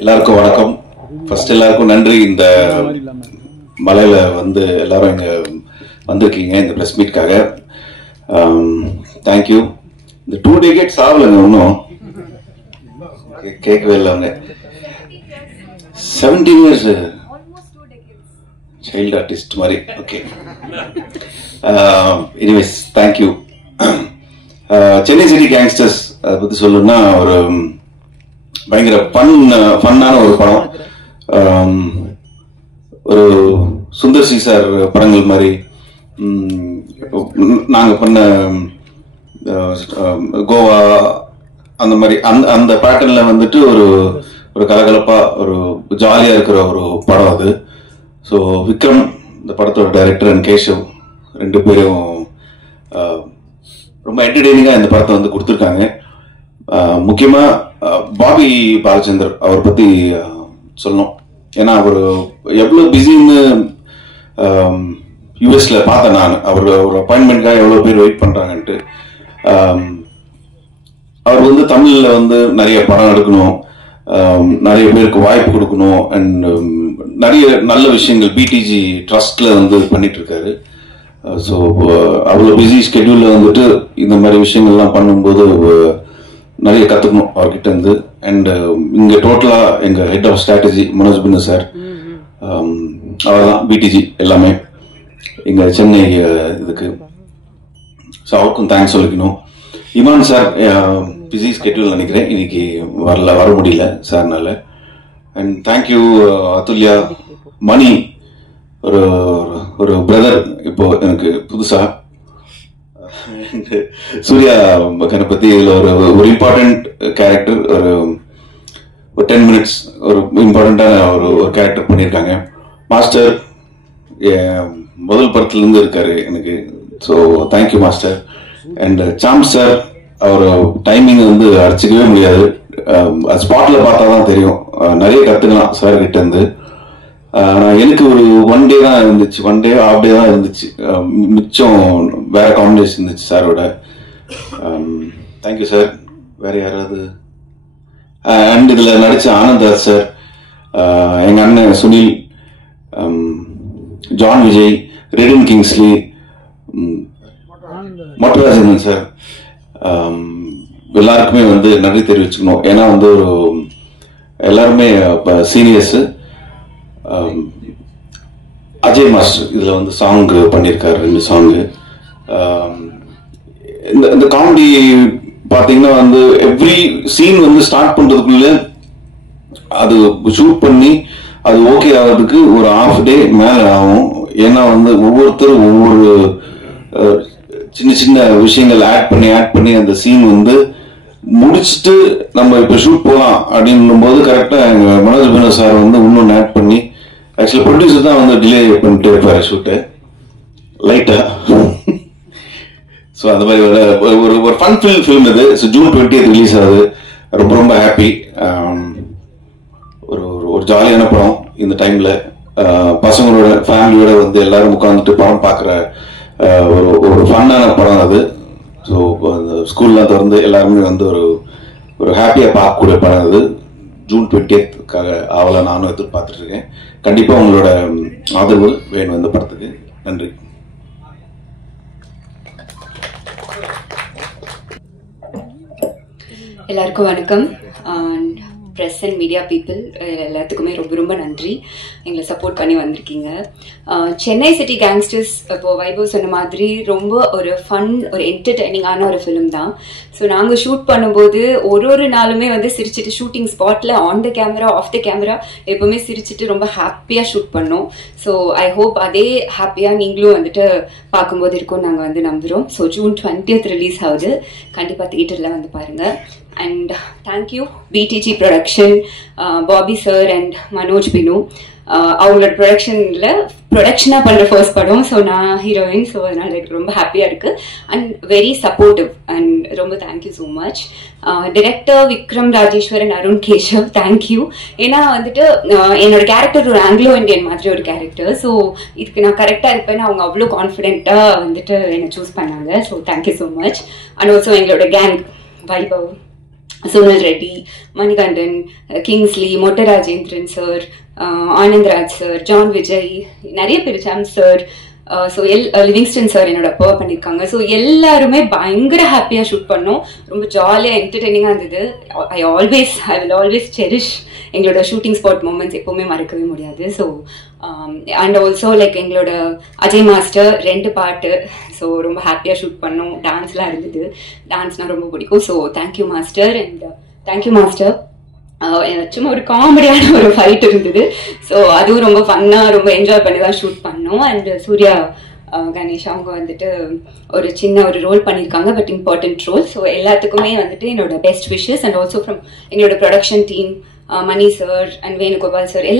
எல்லாருக்கும் வணக்கம். ஃபர்ஸ்ட் எல்லாருக்கும் நன்றி. இந்த மலையில வந்து எல்லாரும் இங்க வந்திருக்கீங்க இந்த பிரஸ் மீட்காக. தேங்க்யூ. இந்த 2 decades ஆகலைங்க, இன்னும் கேட்கவே இல்லை. அவங்க 17 years சைல்டு ஆர்டிஸ்ட் மாதிரி. Okay, anyways thank you. Chennai city gangsters அதை பற்றி சொல்லணும்னா ஒரு பயங்கர ஃபன்னான ஒரு படம். ஒரு சுந்தர் சி சார் படங்கள் மாதிரி நாங்கள் பண்ண கோவா அந்த மாதிரி அந்த பேட்டர்னில் வந்துட்டு ஒரு கலகலப்பாக ஒரு ஜாலியாக இருக்கிற ஒரு படம் அது. ஸோ விக்ரம் இந்த படத்தோட டைரக்டர் அண்ட் கேஷவ் 2 பேரும் ரொம்ப என்டர்டெய்னிங்காக இந்த படத்தை வந்து கொடுத்துருக்காங்க. முக்கியமாக பாபி பாலச்சந்தர் அவர் பற்றி சொல்லணும். ஏன்னா அவர் எவ்வளோ பிஸின்னு யூஎஸ்ல பார்த்தேன் நான். ஒரு அப்பாயின்மெண்ட்காக எவ்வளோ பேர் வெயிட் பண்ணுறாங்கன்ட்டு. அவர் வந்து தமிழில் வந்து நிறைய படம் எடுக்கணும், நிறைய பேருக்கு வாய்ப்பு கொடுக்கணும், அண்ட் நிறைய நல்ல விஷயங்கள் பிடிஜி ட்ரஸ்ட்ல வந்து பண்ணிட்டு இருக்காரு. ஸோ அவ்வளோ பிஸி ஸ்கெடியூலில் வந்துட்டு இந்த மாதிரி விஷயங்கள்லாம் பண்ணும்போது நிறைய கற்றுக்கணும் அவர்கிட்ட இருந்து. அண்ட் இங்கே டோட்டலாக எங்கள் head of strategy Manoj Beno sir, அவர் தான் பிடிஜி எல்லாமே எங்கள் சென்னை இதுக்கு. ஸோ அவருக்கும் தேங்க்ஸ் சொல்லிக்கணும். இமான் சார் பிஸி ஸ்கெடியூல் நினைக்கிறேன், இன்னைக்கு வர முடியல சார்னால. And thank you Athulya. மணி ஒரு பிரதர் இப்போ எனக்கு புதுசா. சூர்யா கணபதி இதில் ஒரு இம்பார்ட்டன்ட் கேரக்டர், ஒரு 10 minutes ஒரு இம்பார்ட்டண்ட்டான ஒரு கேரக்டர் பண்ணியிருக்காங்க. மாஸ்டர் முதல் படத்துலேருந்து இருக்காரு எனக்கு. So thank you master. And Sam sir, அவர் டைமிங் வந்து அடிச்சிக்கவே முடியாது. ஸ்பாட்டில் பார்த்தா தான் தெரியும், நிறைய கற்றுக்கலாம் சார் கிட்ட இருந்து. எனக்கு ஒரு 1 day தான் இருந்துச்சு, 1 day half day தான் இருந்துச்சு, மிச்சம் வேற காம்பினேஷன் இருந்துச்சு சாரோட. Thank you sir. வேற யாராவது? அண்ட் இதில் நடிச்ச ஆனந்தாஸ் சார், எங்கள் அண்ணன் Sunil, John Vijay, Redin Kingsley, Mottarajan sir, எல்லாருக்குமே வந்து நன்றி தெரிவிச்சுக்கணும். ஏன்னா வந்து எல்லாருமே சீனியர்ஸு. அஜய் மாஸ்டர் இதில் வந்து சாங் பண்ணியிருக்காரு, 2 சாங்கு. இந்த காமெடி பார்த்தீங்கன்னா வந்து எவ்ரி சீன் வந்து ஸ்டார்ட் பண்ணுறதுக்குள்ள அது ஷூட் பண்ணி அது ஓகே ஆகிறதுக்கு ஒரு ½ day மேலே ஆகும். ஏன்னா வந்து ஒவ்வொருத்தரும் ஒவ்வொரு சின்ன சின்ன விஷயங்கள் ஆட் பண்ணி அந்த சீன் வந்து முடிச்சுட்டு நம்ம இப்போ ஷூட் போகலாம் அப்படின்னும் போது கரெக்டாக எங்கள் மனோஜ் பின்னு சார் வந்து இன்னொன்று ஆட் பண்ணி, ஆக்சுவலி ப்ரொடியூசர் தான் வந்து டிலே பண்ணிட்டு இருப்பாரு ஷூட்டு லைட்டாக. ஸோ அந்த மாதிரி ஒரு ஃபன் ஃபில்ம் இது. ஸோ June 20th ரிலீஸ் ஆகுது. ரொம்ப ரொம்ப ஹாப்பி. ஒரு ஜாலியான படம். இந்த டைமில் பசங்களோட ஃபேமிலியோட வந்து எல்லாரும் உட்காந்துட்டு படம் பார்க்குற ஒரு ஃபன்னான படம் அது. ஸோ ஸ்கூல்லாம் திறந்து எல்லாருமே வந்து ஒரு ஹாப்பியாக பார்க்கக்கூடிய படம் அது. June 20th ஆவலை நானும் எதிர்பார்த்துட்டு இருக்கேன். கண்டிப்பாக உங்களோட ஆதரவு வேணும் இந்த படத்துக்கு. நன்றி. எல்லாருக்கும் வணக்கம். ப்ரெஸ் அண்ட் மீடியா பீப்புள் எல்லாத்துக்குமே ரொம்ப ரொம்ப நன்றி, எங்களை சப்போர்ட் பண்ணி வந்திருக்கீங்க. சென்னை சிட்டி கேங்ஸ்டர்ஸ் இப்போ வைபவ் சொன்ன மாதிரி ரொம்ப ஒரு ஃபன், ஒரு என்டர்டெய்னிங்கான ஒரு ஃபிலிம் தான். ஸோ நாங்கள் ஷூட் பண்ணும்போது ஒரு நாளுமே வந்து சிரிச்சிட்டு, ஷூட்டிங் ஸ்பாட்டில் on the camera off the camera எப்போவுமே சிரிச்சிட்டு ரொம்ப ஹாப்பியாக ஷூட் பண்ணோம். ஸோ ஐ ஹோப் அதே ஹாப்பியாக நீங்களும் வந்துட்டு பார்க்கும்போது இருக்கும்னு நாங்கள் வந்து நம்புகிறோம். ஸோ June 20th ரிலீஸ் ஆகுது. கண்டிப்பாக தியேட்டரில் வந்து பாருங்கள். And thank you BTG production, Bobby sir and Manoj Beno. அவங்களோட ப்ரொடக்ஷனாக பண்ணுற ஃபர்ஸ்ட் படம். ஸோ நான் ஹீரோயின். ஸோ அதனால் எனக்கு ரொம்ப ஹாப்பியாக இருக்குது அண்ட் வெரி சப்போர்ட்டிவ். அண்ட் ரொம்ப thank you so much. Director Vikram Rajeswaran, Arun Keshav, thank you. ஏன்னா வந்துட்டு என்னோட கேரக்டர் ஒரு ஆங்கிலோ இண்டியன் மாதிரி ஒரு கேரக்டர். ஸோ இதுக்கு நான் கரெக்டாக இருப்பேன்னு அவங்க அவ்வளோ கான்ஃபிடென்ட்டாக வந்துட்டு என்னை சூஸ் பண்ணாங்க. So thank you so much. And also எங்களோட gang Vaibhav, Sonal Reddy, Manikandan, Kingsley, Motta Rajendran sir, Anand Raj sir, John Vijay, நிறைய பேர் சாம் சார், ஸோ லிவிங்ஸ்டன் சார் என்னோட அப்பா பண்ணியிருக்காங்க. ஸோ எல்லாருமே பயங்கர ஹாப்பியாக ஷூட் பண்ணோம். ரொம்ப ஜாலியாக என்டர்டெய்னிங்காக இருந்தது. ஐ வில் ஆல்வேஸ் செரிஷ் எங்களோட ஷூட்டிங் ஸ்பாட் மூமெண்ட்ஸ், எப்போவுமே மறக்கவே முடியாது. ஸோ அண்ட் ஆல்சோ லைக் எங்களோட அஜய் மாஸ்டர் 2 பாட்டு, ஸோ ரொம்ப ஹாப்பியாக ஷூட் பண்ணோம். டான்ஸ்லாம் இருந்தது, டான்ஸ்னால் ரொம்ப பிடிக்கும். So thank you master and thank you master. சும்மா ஒரு காமெடியான ஒரு ஃபைட் இருந்தது. ஸோ அதுவும் ரொம்ப ஃபன்னாக ரொம்ப என்ஜாய் பண்ணி தான் ஷூட் பண்ணோம். அண்ட் சூர்யா கணேஷ் அவங்க வந்துட்டு ஒரு சின்ன ஒரு ரோல் பண்ணியிருக்காங்க, பட் இம்பார்ட்டன்ட் ரோல். ஸோ எல்லாத்துக்குமே வந்துட்டு என்னோட best wishes and also from எங்களோட production team, Mani sir and Venugopal sir,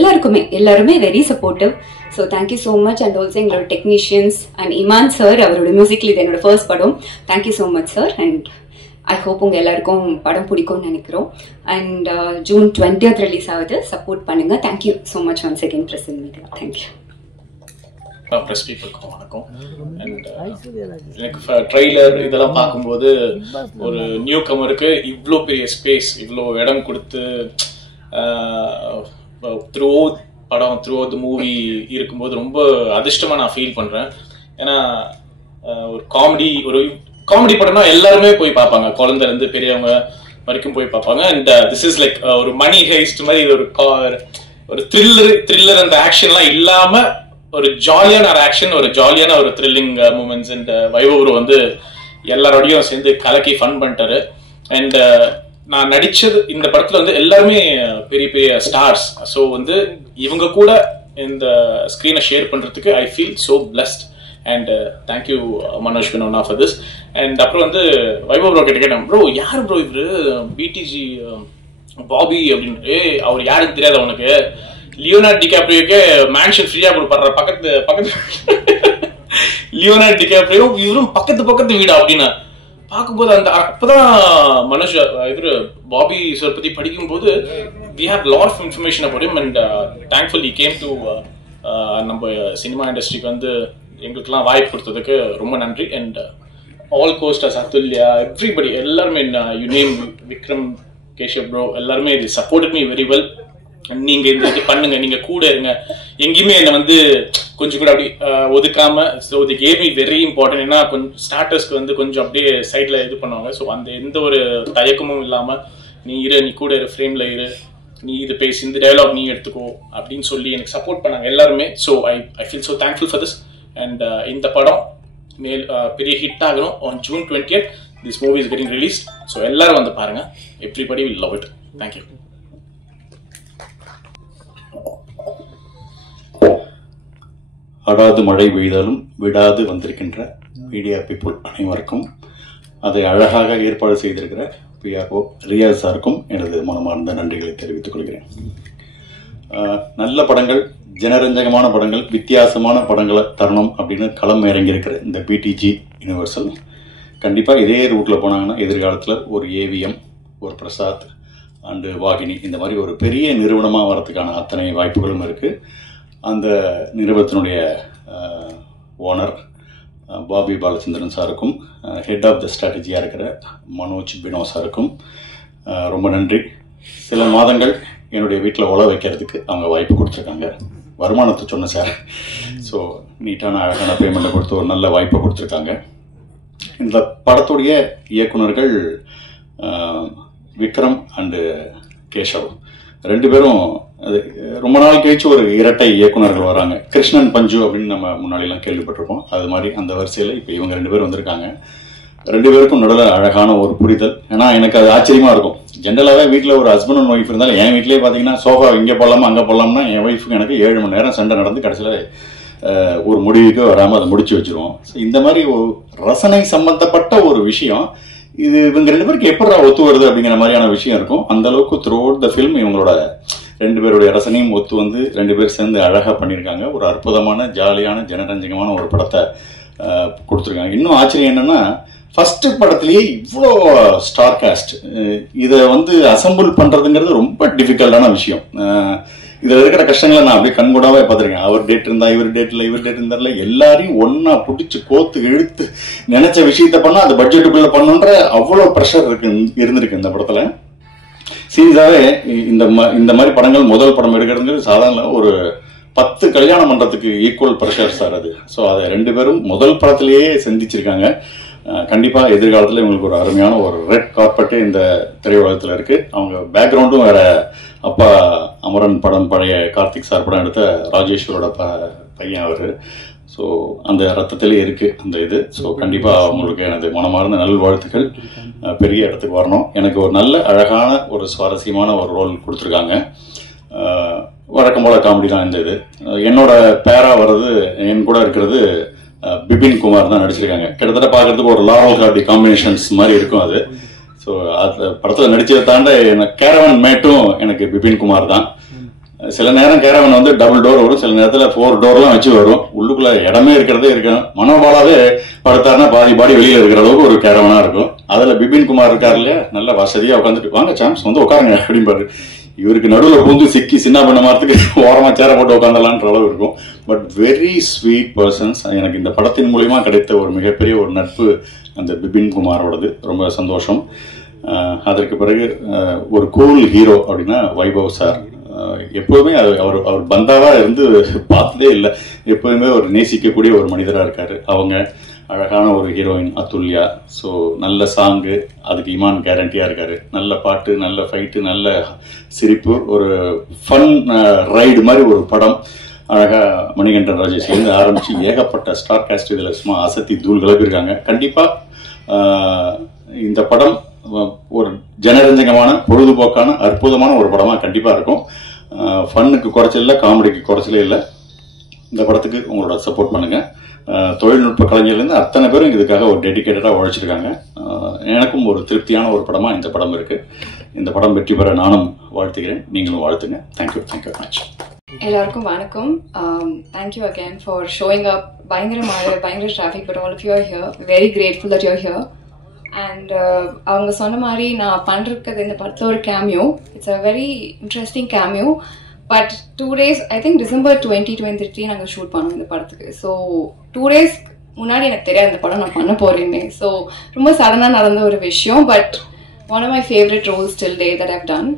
எல்லாருமே very supportive. So thank you so much. And also எங்களோட டெக்னீஷியன்ஸ் அண்ட் இமான் சார், அவரோட மியூசிக்ல இது என்னோட ஃபர்ஸ்ட் படம். Thank you so much sir. And I hope உங்கள் எல்லாருக்கும் படம் பிடிக்கும்னு நினைக்கிறோம். அண்ட் June 20th ரிலீஸ் ஆகுது, சப்போர்ட் பண்ணுங்க. Thank you so much once again press and media. Thank you. Press பீப்புளுக்கும் வணக்கம். அண்ட் எனக்கு ட்ரெய்லர் இதெல்லாம் பார்க்கும்போது ஒரு நியூ கமருக்கு இவ்வளோ பெரிய ஸ்பேஸ், இவ்வளோ இடம் கொடுத்து த்ரூ படம் த்ரூ த மூவி இருக்கும்போது ரொம்ப அதிர்ஷ்டமாக நான் ஃபீல் பண்ணுறேன். ஏன்னா ஒரு காமெடி படம்னா எல்லாருமே போய் பார்ப்பாங்க, குழந்தைலேருந்து பெரியவங்க வரைக்கும் போய் பார்ப்பாங்க. அண்ட் திஸ் இஸ் லைக் ஒரு மணி ஹெய்ஸ்ட் மாதிரி, ஒரு த்ரில்லர் அந்த ஆக்ஷன்லாம் இல்லாம ஒரு ஜாலியான ஒரு ஆக்ஷன், ஒரு ஜாலியான ஒரு த்ரில்லிங் மூமெண்ட்ஸ். அண்ட் வைபவ் வந்து எல்லாரோடையும் சேர்ந்து கலக்கி ஃபன் பண்ணிட்டாரு. அண்ட் நான் நடிச்சது இந்த படத்துல வந்து எல்லாருமே பெரிய பெரிய ஸ்டார்ஸ். ஸோ வந்து இவங்க கூட இந்த ஸ்க்ரீனை ஷேர் பண்றதுக்கு I feel so blessed. And thank you Manoj பினோனா ஃபார் திஸ். அண்ட் அப்புறம் வந்து வைபவ் ப்ரோ கிட்ட கேட்டேன், ப்ரோ யார் ப்ரோ இவரு பிடிஜி பாபி அப்படின்னு. அவர் யாருன்னு தெரியாது அவனுக்கு, லியோனார்டோ டிகாப்ரியோக்கே மேன்ஷன் ஃப்ரீயா கொடுப்பாரு பக்கத்து லியோனார்டோ டிகாப்ரியோ இவரும் பக்கத்து வீடு அப்படின்னு பார்க்கும்போது அந்த அப்பதான் மனோஜ் இவரு பாபி சார் பத்தி படிக்கும்போது we have lot of information about him. And thankfully he came to நம்ம சினிமா இண்டஸ்ட்ரிக்கு வந்து எங்களுக்கெல்லாம் வாய்ப்பு கொடுத்ததுக்கு ரொம்ப நன்றி. And all co-stars, Athulya, everybody, எல்லாருமே, you name Vikram, Keshav bro, எல்லாருமே இது சப்போர்ட்டட் மீ வெரி வெல். நீங்க இந்த இது பண்ணுங்க, நீங்க கூட இருங்க, எங்கேயுமே என்னை வந்து கொஞ்சம் கூட அப்படி ஒதுக்காம. ஸோ இது கேம் இஸ் வெரி இம்பார்ட்டன்ட். ஏன்னா கொஞ்சம் ஸ்டார்டர்ஸ்க்கு வந்து கொஞ்சம் அப்படியே சைட்ல இது பண்ணுவாங்க. ஸோ அந்த எந்த ஒரு தயக்கமும் இல்லாம நீ கூட இரு, ஃப்ரேம்ல இரு, நீ இது பேசி, இந்த டயலாக் நீ எடுத்துக்கோ அப்படின்னு சொல்லி எனக்கு சப்போர்ட் பண்ணாங்க எல்லாருமே. So I feel so thankful for this. And இந்த படம் பெரிய ஹிட் ஆகணும். on June 20th this movie is getting released. So எல்லாரும் வந்து பாருங்க, everybody will love it. Thank you. அடாது மழை பெய்தாலும் விடாது வந்திருக்கின்ற மீடியா பீப்புள் அனைவருக்கும், அதை அழகாக ஏற்பாடு செய்திருக்கிற பிஆர்ஓ ரியாஸ் சாருக்கும் எனது மனமார்ந்த நன்றிகளை தெரிவித்துக் கொள்கிறேன். நல்ல படங்கள், ஜனரஞ்சகமான படங்கள், வித்தியாசமான படங்களை தரணும் அப்படின்னு களம் இறங்கியிருக்கிற இந்த பிடிஜி யூனிவர்சல் கண்டிப்பாக இதே ரூட்டில் போனாங்கன்னா எதிர்காலத்தில் ஒரு ஏவிஎம், ஒரு பிரசாத் அண்டு வாகினி, இந்த மாதிரி ஒரு பெரிய நிறுவனமாக வரதுக்கான அத்தனை வாய்ப்புகளும் இருக்குது. அந்த நிறுவனத்தினுடைய ஓனர் பாபி பாலச்சந்திரன் சாருக்கும், ஹெட் ஆஃப் த ஸ்ட்ராட்டஜியாக இருக்கிற மனோஜ் பினோ சாருக்கும் ரொம்ப நன்றி. சில மாதங்கள் என்னுடைய வீட்டில் உழ வைக்கிறதுக்கு அவங்க வாய்ப்பு கொடுத்துருக்காங்க. வருமானத்தை சொன்னேன் சார். ஸோ நீட்டான அழகான பேமெண்ட்டை கொடுத்து ஒரு நல்ல வாய்ப்பை கொடுத்துருக்காங்க. இந்த படத்துடைய இயக்குனர்கள் விக்ரம் அண்டு கேஷவ், 2 பேரும் அது ரொம்ப நாள் கழிச்சு ஒரு இரட்டை இயக்குனர்கள் வராங்க. கிருஷ்ணன் பஞ்சு அப்படின்னு நம்ம முன்னாடிலாம் கேள்விப்பட்டிருக்கோம். அது மாதிரி அந்த வரிசையில் இப்போ இவங்க 2 பேரும் வந்திருக்காங்க. 2 பேருக்கும் நடுவில் அழகான ஒரு புரிதல். ஏன்னா எனக்கு அது ஆச்சரியமாக இருக்கும். ஜென்ரலாகவே வீட்டில் ஒரு ஹஸ்பண்ட் அண்ட் ஒய்ஃப் இருந்தாலும், என் வீட்டிலேயே பார்த்தீங்கன்னா சோஃபா இங்கே போடலாமா அங்கே போடலாம்னா என் ஒய்ஃபுக்கு எனக்கு 7 மணி நேரம் சண்டை நடந்து கடைசியில் ஒரு முடிவுக்கு வராமல் அதை முடிச்சு வச்சிருவோம். ஸோ இந்த மாதிரி ஒரு ரசனை சம்பந்தப்பட்ட ஒரு விஷயம் இது இவங்க 2 பேருக்கு எப்படி ஒத்து வருது அப்படிங்கிற மாதிரியான விஷயம் இருக்கும். அந்த அளவுக்கு த்ரூ அவுட் த ஃபில்ம் இவங்களோட 2 பேருடைய ரசனையும் ஒத்து வந்து 2 பேர் சேர்ந்து அழகாக பண்ணியிருக்காங்க. ஒரு அற்புதமான ஜாலியான ஜனரஞ்சகமான ஒரு படத்தை கொடுத்துருக்காங்க. இன்னும் ஆச்சரியம் என்னன்னா, ஃபர்ஸ்ட் படத்திலேயே இவ்வளோ ஸ்டார் காஸ்ட், இதை வந்து அசம்பிள் பண்றதுங்கிறது ரொம்ப டிஃபிகல்ட்டான விஷயம். இதில் இருக்கிற கஷ்டங்களை நான் அப்படியே கண்கூடாவே பார்த்துருக்கேன். அவர் டேட் இருந்தா, இவர் டேட் இருந்தார்ல, எல்லாரையும் ஒன்னா பிடிச்சி கோத்து இழுத்து நினைச்ச விஷயத்த பண்ணா அது பட்ஜெட்டுக்குள்ள பண்ணுன்ற அவ்வளோ ப்ரெஷர் இருந்திருக்கு இந்த படத்துல. சீரியஸாவே இந்த மாதிரி படங்கள் முதல் படம் எடுக்கிறது சாதாரண ஒரு 10 கல்யாணம் பண்றதுக்கு ஈக்குவல் ப்ரெஷர் சார் அது. ஸோ அதை 2 பேரும் முதல் படத்திலேயே சந்திச்சிருக்காங்க. கண்டிப்பா எதிர்காலத்தில் இவங்களுக்கு ஒரு அருமையான ஒரு ரெட் கார்பெட்டு இந்த திரையுலகத்தில் இருக்கு. அவங்க பேக்ரவுண்டும் வேற, அப்பா அமரன் படம் பழைய கார்த்திக் சார் படம் எடுத்த ராஜேஸ்வரோட பையன் அவரு. ஸோ அந்த ரத்தத்திலே இருக்கு அந்த இது. ஸோ கண்டிப்பா அவங்களுக்கு எனது மனமார்ந்த நல்வாழ்த்துக்கள். பெரிய இடத்துக்கு வரணும். எனக்கு ஒரு நல்ல அழகான ஒரு சுவாரஸ்யமான ஒரு ரோல் கொடுத்துருக்காங்க. வழக்கம் போல காமெடி தான் இந்த இது. என்னோட பேரா வர்றது, என் கூட இருக்கிறது பிபின் குமார் தான் நடிச்சிருக்காங்க. கிட்டத்தட்ட பார்க்கறதுக்கு ஒரு லாரல் ஹார்டி காம்பினேஷன்ஸ் மாதிரி இருக்கும் அது. ஸோ அது படத்தில் நடிச்சதை தாண்ட கேரவன் மேட்டும் எனக்கு பிபின் குமார் தான். சில நேரம் கேரவன் வந்து டபுள் டோர் வரும், சில நேரத்தில் 4 டோர்லாம் வச்சு வரும். உள்ளுக்குள்ள இடமே இருக்கிறதே இருக்கும். மனோபாலாவே படுத்தாருன்னா பாடி வெளியில இருக்கிற அளவுக்கு ஒரு கேரவனா இருக்கும். அதுல பிபின் குமார் இருக்காரு இல்லையா, நல்ல வசதியா உட்காந்துட்டு வாங்க சாம்ஸ் வந்து உட்காருங்க அப்படின்பாரு. இவருக்கு நடுவில் பூந்து சிக்கி சின்ன பண்ண மாறதுக்கு ஓரமா சேர போட்டு உட்காந்துலான்ற அளவு இருக்கும். But very sweet persons. எனக்கு இந்த படத்தின் மூலியமா கிடைத்த ஒரு மிகப்பெரிய ஒரு நட்பு அந்த பிபின் குமாரோடது. ரொம்ப சந்தோஷம். அதற்கு பிறகு ஒரு கூல் ஹீரோ அப்படின்னா வைபவ் சார். எப்போதுமே அவர் பந்தாவா இருந்து பார்த்ததே இல்லை. எப்போதுமே ஒரு நேசிக்கக்கூடிய ஒரு மனிதராக இருக்காரு. அவங்க அழகான ஒரு ஹீரோயின் அதுல்யா. ஸோ நல்ல சாங்கு, அதுக்கு இமான் கேரண்டியா இருக்காரு. நல்ல பாட்டு, நல்ல ஃபைட்டு, நல்ல சிரிப்பு, ஒரு ஃபன் ரைடு மாதிரி ஒரு படம். அழகா மணிகண்டன் ராஜேஷ்லேருந்து ஆரம்பிச்சு ஏகப்பட்ட ஸ்டார் காஸ்ட் இதில் சும்மா அசத்தி தூள் கிளப்பியிருக்காங்க. கண்டிப்பா இந்த படம் ஒரு ஜனரஞ்சகமான பொழுதுபோக்கான அற்புதமான ஒரு படமா கண்டிப்பா இருக்கும். ஃபன்னுக்கு குறைச்சல் இல்லை, காமெடிக்கு குறைச்சலே இல்லை. இந்த படத்துக்கு உங்களோட சப்போர்ட் பண்ணுங்க. தொழில்நுட்ப கலைஞர்லேருந்து அத்தனை பேரும் இதுக்காக ஒரு டெடிக்கேட்டடா உழைச்சிருக்காங்க. எனக்கும் ஒரு திருப்தியான ஒரு படமா இந்த படம் இருக்கு. இந்த படம் வெற்றி பெற நானும் வாழ்த்துகிறேன், நீங்களும் வாழ்த்துங்க. Thank you very much. எல்லாருக்கும் வணக்கம். Thank you again for showing up. பயங்கர மழை, பயங்கர traffic, but all of you are here. Very grateful that you are here. And அவங்க சொன்ன மாதிரி நான் பண்ணுறது இந்த படத்தில் ஒரு cameo. It's a very interesting cameo. But 2 days, I think December 2023 நாங்கள் ஷூட் பண்ணோம் இந்த படத்துக்கு. ஸோ 2 days முன்னாடி எனக்கு தெரியாது இந்த படம் நான் பண்ண போறேன்னு. ஸோ ரொம்ப சடனாக நடந்த ஒரு விஷயம். But one of my favourite roles till day that I've done.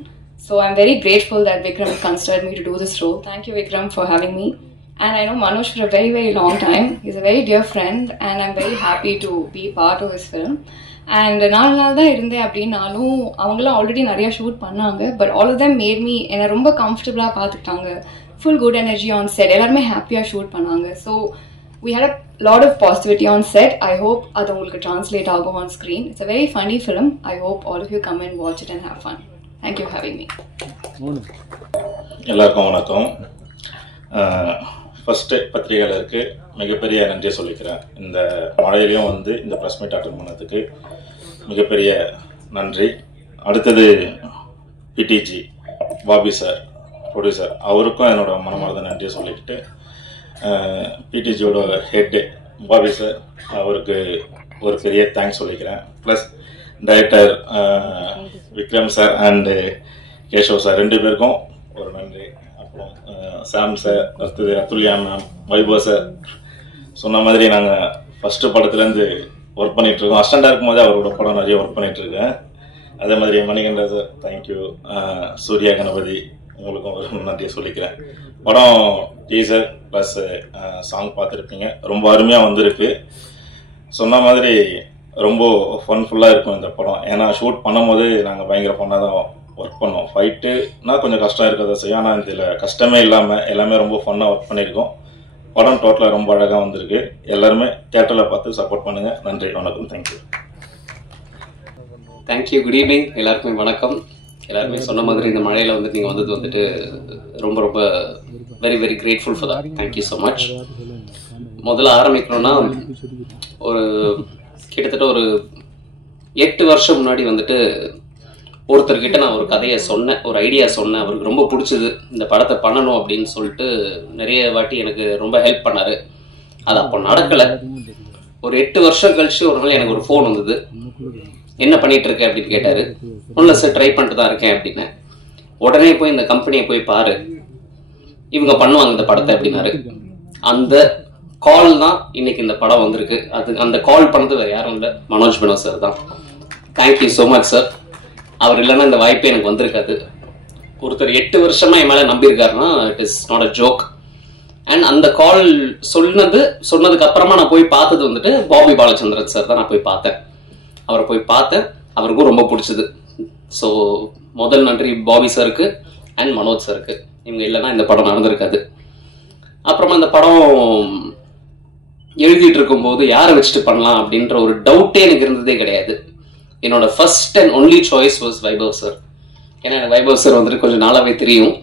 So I'm very grateful that Vikram considered me to do this role. Thank you Vikram for having me. And I know Manoj for a very, very long time. He's a very dear friend and I'm very happy to be part of his film. And 4 நாள் தான் இருந்தேன் அப்படின்னாலும் அவங்களாம் already நிறையா shoot பண்ணாங்க. But all of them made me, என்னை ரொம்ப கம்ஃபர்டபுளாக பார்த்துக்கிட்டாங்க. Full good energy on set. எல்லாருமே ஹாப்பியாக ஷூட் பண்ணாங்க. So we had a lot of positivity on set. I hope அது உங்களுக்கு translate ஆகும் on screen. It's a very funny film. I hope all of you come and watch it and have fun. Thank you for having me. எல்லாருக்கும் வணக்கம். First பத்திரிகையாளருக்கு மிகப்பெரிய நன்றியை சொல்லிக்கிறேன். இந்த மழையிலையும் வந்து இந்த ப்ரெஸ் மீட் அட்டன் பண்ணதுக்கு மிகப்பெரிய நன்றி. அடுத்தது பிடிஜி பாபி சார், ப்ரொடியூசர், அவருக்கும் என்னோட மனமார்ந்த நன்றியை சொல்லிக்கிட்டு பிடிஜியோட ஹெட்டு பாபி சார், அவருக்கு ஒரு பெரிய தேங்க்ஸ் சொல்லிக்கிறேன். Plus director Vikram sir and Keshav sir 2 பேருக்கும் ஒரு நன்றி. அப்புறம் சாம் சார், அடுத்தது அதுல்யா மேம், வைபவ் சார். சொன்ன மாதிரி நாங்கள் ஃபஸ்ட்டு படத்துலேருந்து ஒர்க் பண்ணிகிட்ருக்கோம். அசிஸ்டண்டாக இருக்கும்போது அவரோட படம் நிறைய ஒர்க் பண்ணிகிட்ருக்கேன். அதே மாதிரி மணிகண்டன் சார், தேங்க்யூ. சூர்யா கணபதி, உங்களுக்கும் ஒரு நன்றியை சொல்லிக்கிறேன். படம் டீசர் ப்ளஸ் சாங் பார்த்துருப்பீங்க, ரொம்ப அருமையாக வந்திருக்கு. சொன்ன மாதிரி ரொம்ப ஃபன்ஃபுல்லாக இருக்கும் இந்த படம். ஏன்னா ஷூட் பண்ணும் போது நாங்கள் பயங்கர ஃபன்னாக தான் ஒர்க் பண்ணோம். ஃபைட்டுனா கொஞ்சம் கஷ்டம் இருக்கிறத செய்யும், ஆனால் இதில் கஷ்டமே இல்லாமல் எல்லாமே ரொம்ப ஃபன்னாக ஒர்க் பண்ணியிருக்கோம். படம் டோட்டலாக ரொம்ப அழகாக வந்திருக்கு. எல்லாருமே தியேட்டரில் பார்த்து சப்போர்ட் பண்ணுங்கள். நன்றி, வணக்கம். தேங்க்யூ. தேங்க்யூ. Good evening. எல்லாருக்குமே வணக்கம். எல்லாருமே சொன்ன மாதிரி இந்த மழையில் வந்து நீங்கள் வந்துட்டு ரொம்ப ரொம்ப very very grateful for that. Thank you so much. முதல்ல ஆரம்பிக்கணும்னா ஒரு கிட்டத்தட்ட ஒரு 8 வருஷம் முன்னாடி வந்துட்டு ஒருத்தர்கிட்ட நான் ஒரு கதையை சொன்னேன், ஒரு ஐடியா சொன்னேன். அவருக்கு ரொம்ப பிடிச்சது, இந்த படத்தை பண்ணணும் அப்படின்னு சொல்லிட்டு நிறைய வாட்டி எனக்கு ரொம்ப ஹெல்ப் பண்ணார். அது அப்போ நடக்கலை. ஒரு 8 வருஷம் கழிச்சு ஒரு நாள் எனக்கு ஒரு ஃபோன் வந்தது. என்ன பண்ணிட்டு இருக்க அப்படின்னு கேட்டார். ஒன்றும் சார், ட்ரை பண்ணிட்டு தான் இருக்கேன் அப்படின்னேன். உடனே போய் இந்த கம்பெனியை போய் பாரு, இவங்க பண்ணுவாங்க இந்த படத்தை அப்படின்னாரு. அந்த கால் தான் இன்னைக்கு இந்த படம் வந்திருக்கு. அது அந்த கால் பண்ணது வேறு யாரும் இல்லை, மனோஜ் பினோ சார் தான். Thank you so much sir. அவர் இல்லைன்னா இந்த வாய்ப்பே எனக்கு வந்திருக்காது. ஒருத்தர் 8 வருஷமா என் மேலே நம்பியிருக்காருன்னா it is not a joke. And அந்த கால் சொன்னதுக்கு அப்புறமா நான் போய் பார்த்தது வந்துட்டு பாபி பாலச்சந்திரன் சார் தான் நான் போய் பார்த்தேன். அவரை போய் பார்த்தேன், அவருக்கும் ரொம்ப பிடிச்சது. ஸோ முதல் நன்றி பாபி சாருக்கு அண்ட் மனோஜ் சாருக்கு. இவங்க இல்லைன்னா இந்த படம் நடந்திருக்காது. அப்புறமா இந்த படம் எழுதிட்டு இருக்கும்போது யாரை வச்சுட்டு பண்ணலாம் அப்படின்ற ஒரு டவுட்டே எனக்கு இருந்ததே கிடையாது. என்னோட first and only choice was Vaibhav sir. ஏன்னா எனக்கு வைபவ் சார் வந்துட்டு கொஞ்சம் நாளாவே தெரியும்.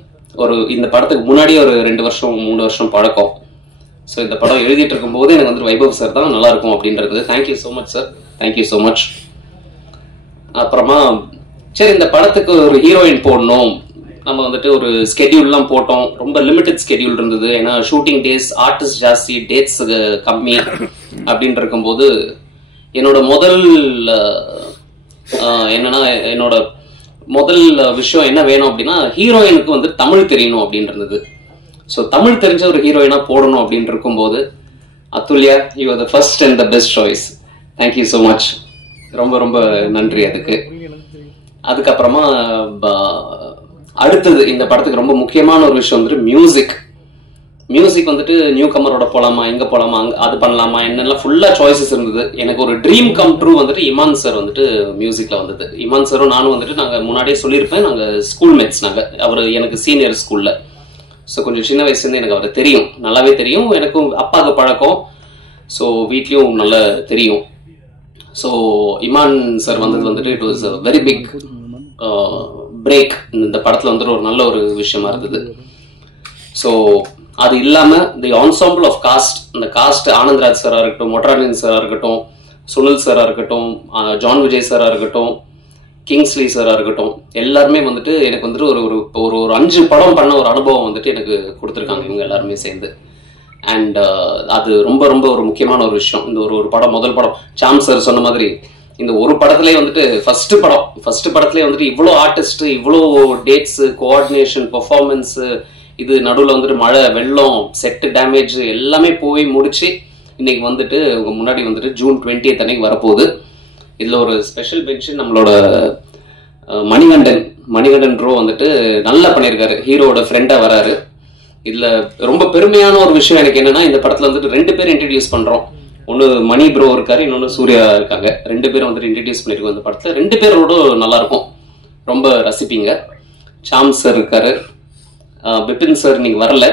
இந்த படத்துக்கு முன்னாடியே ஒரு 2 வருஷம் 3 வருஷம் பழக்கம். ஸோ இந்த படம் எழுதிட்டு இருக்கும்போது எனக்கு வந்துட்டு வைபவ் சார் தான் நல்லா இருக்கும் அப்படின்றது. Thank you so much sir, thank you so much. அப்புறமா சரி இந்த படத்துக்கு ஒரு ஹீரோயின் போடணும், நம்ம வந்துட்டு ஒரு ஸ்கெடியூல்லாம் போட்டோம். ரொம்ப லிமிட்டட் ஸ்கெடியூல் இருந்தது. ஏன்னா ஷூட்டிங் டேஸ், ஆர்டிஸ்ட் ஜாஸ்தி, டேட்ஸ் கம்மி அப்படின்னு இருக்கும்போது என்னோட முதல் விஷயம் என்ன வேணும் அப்படின்னா ஹீரோயினுக்கு வந்து தமிழ் தெரியணும் அப்படின்னு இருந்தது. ஸோ தமிழ் தெரிஞ்ச ஒரு ஹீரோயினா போடணும் அப்படின்னு இருக்கும்போது Athulya, you are the first and the best choice. Thank you so much, ரொம்ப ரொம்ப நன்றி அதுக்கு. அதுக்கப்புறமா அடுத்தது இந்த படத்துக்கு ரொம்ப முக்கியமான ஒரு விஷயம் வந்துட்டு மியூசிக் வந்துட்டு நியூ கமரோட போலாமா, எங்க போலாமா, அது பண்ணலாமா, என்னெல்லாம் ஃபுல்லா சாய்ஸஸ் இருந்தது. எனக்கு ஒரு ட்ரீம் கம் ட்ரூ வந்துட்டு இமான் சார் வந்துட்டு மியூசிக்ல வந்தது. இமான் சாரும் நானும் வந்துட்டு நாங்க முன்னாடியே சொல்லியிருப்பேன், நாங்க ஸ்கூல் மேட்ஸ். அவர் எனக்கு சீனியர் ஸ்கூல்ல. ஸோ கொஞ்சம் சின்ன வயசுலேருந்து எனக்கு அவரை தெரியும், நல்லாவே தெரியும். எனக்கும் அப்பாவுக்கு பழக்கம், ஸோ வீட்லயும் நல்லா தெரியும். ஸோ இமான் சார் வந்தது வந்துட்டு it was a very big break. இந்த படத்துல வந்துட்டு ஒரு நல்ல ஒரு விஷயமா இருந்தது. ஸோ அது இல்லாம தி ஆன்சாம்பிள் ஆஃப் காஸ்ட், அந்த காஸ்ட் ஆனந்த்ராஜ் சாரா இருக்கட்டும், மொட்ராலின் சாரா இருக்கட்டும், சுனில் சாரா இருக்கட்டும், ஜான் விஜய் சாரா இருக்கட்டும், கிங்ஸ்லி சாரா இருக்கட்டும், எல்லாருமே வந்துட்டு எனக்கு வந்துட்டு ஒரு 5 படம் பண்ண ஒரு அனுபவம் வந்துட்டு எனக்கு கொடுத்துருக்காங்க இவங்க எல்லாருமே சேர்ந்து. அண்ட் அது ரொம்ப ரொம்ப ஒரு முக்கியமான ஒரு விஷயம். இந்த ஒரு படம், முதல் படம் சாம் சார் சொன்ன மாதிரி இந்த ஒரு படத்திலே வந்துட்டு ஃபர்ஸ்ட் படத்திலே வந்துட்டு இவ்வளோ ஆர்டிஸ்ட், இவ்வளோ டேட்ஸ், கோஆர்டினேஷன், பெர்ஃபார்மன்ஸ், இது நடுவில் வந்துட்டு மழை, வெள்ளம், செட் டேமேஜ் எல்லாமே போய் முடிச்சு இன்னைக்கு வந்துட்டு உங்க முன்னாடி வந்துட்டு June 20th அன்னைக்கு வரப்போகுது. இதுல ஒரு ஸ்பெஷல் மென்ஷன் நம்மளோட மணிகண்டன் ப்ரோ வந்துட்டு நல்லா பண்ணியிருக்காரு, ஹீரோட ஃப்ரெண்டா வராரு. இதுல ரொம்ப பெருமையான ஒரு விஷயம் எனக்கு என்னன்னா, இந்த படத்துல வந்துட்டு 2 பேர் இன்ட்ரடியூஸ் பண்றோம். ஒன்னு மணி ப்ரோ இருக்காரு, இன்னொன்னு சூர்யா இருக்காங்க. 2 பேரும் வந்துட்டு இன்ட்ரடியூஸ் பண்ணிருக்கோம் இந்த படத்துல. 2 பேரோட நல்லா இருக்கும், ரொம்ப ரசிப்பீங்க. சாம் சார் இருக்காரு, பிபின் சார் இன்னைக்கு வரல,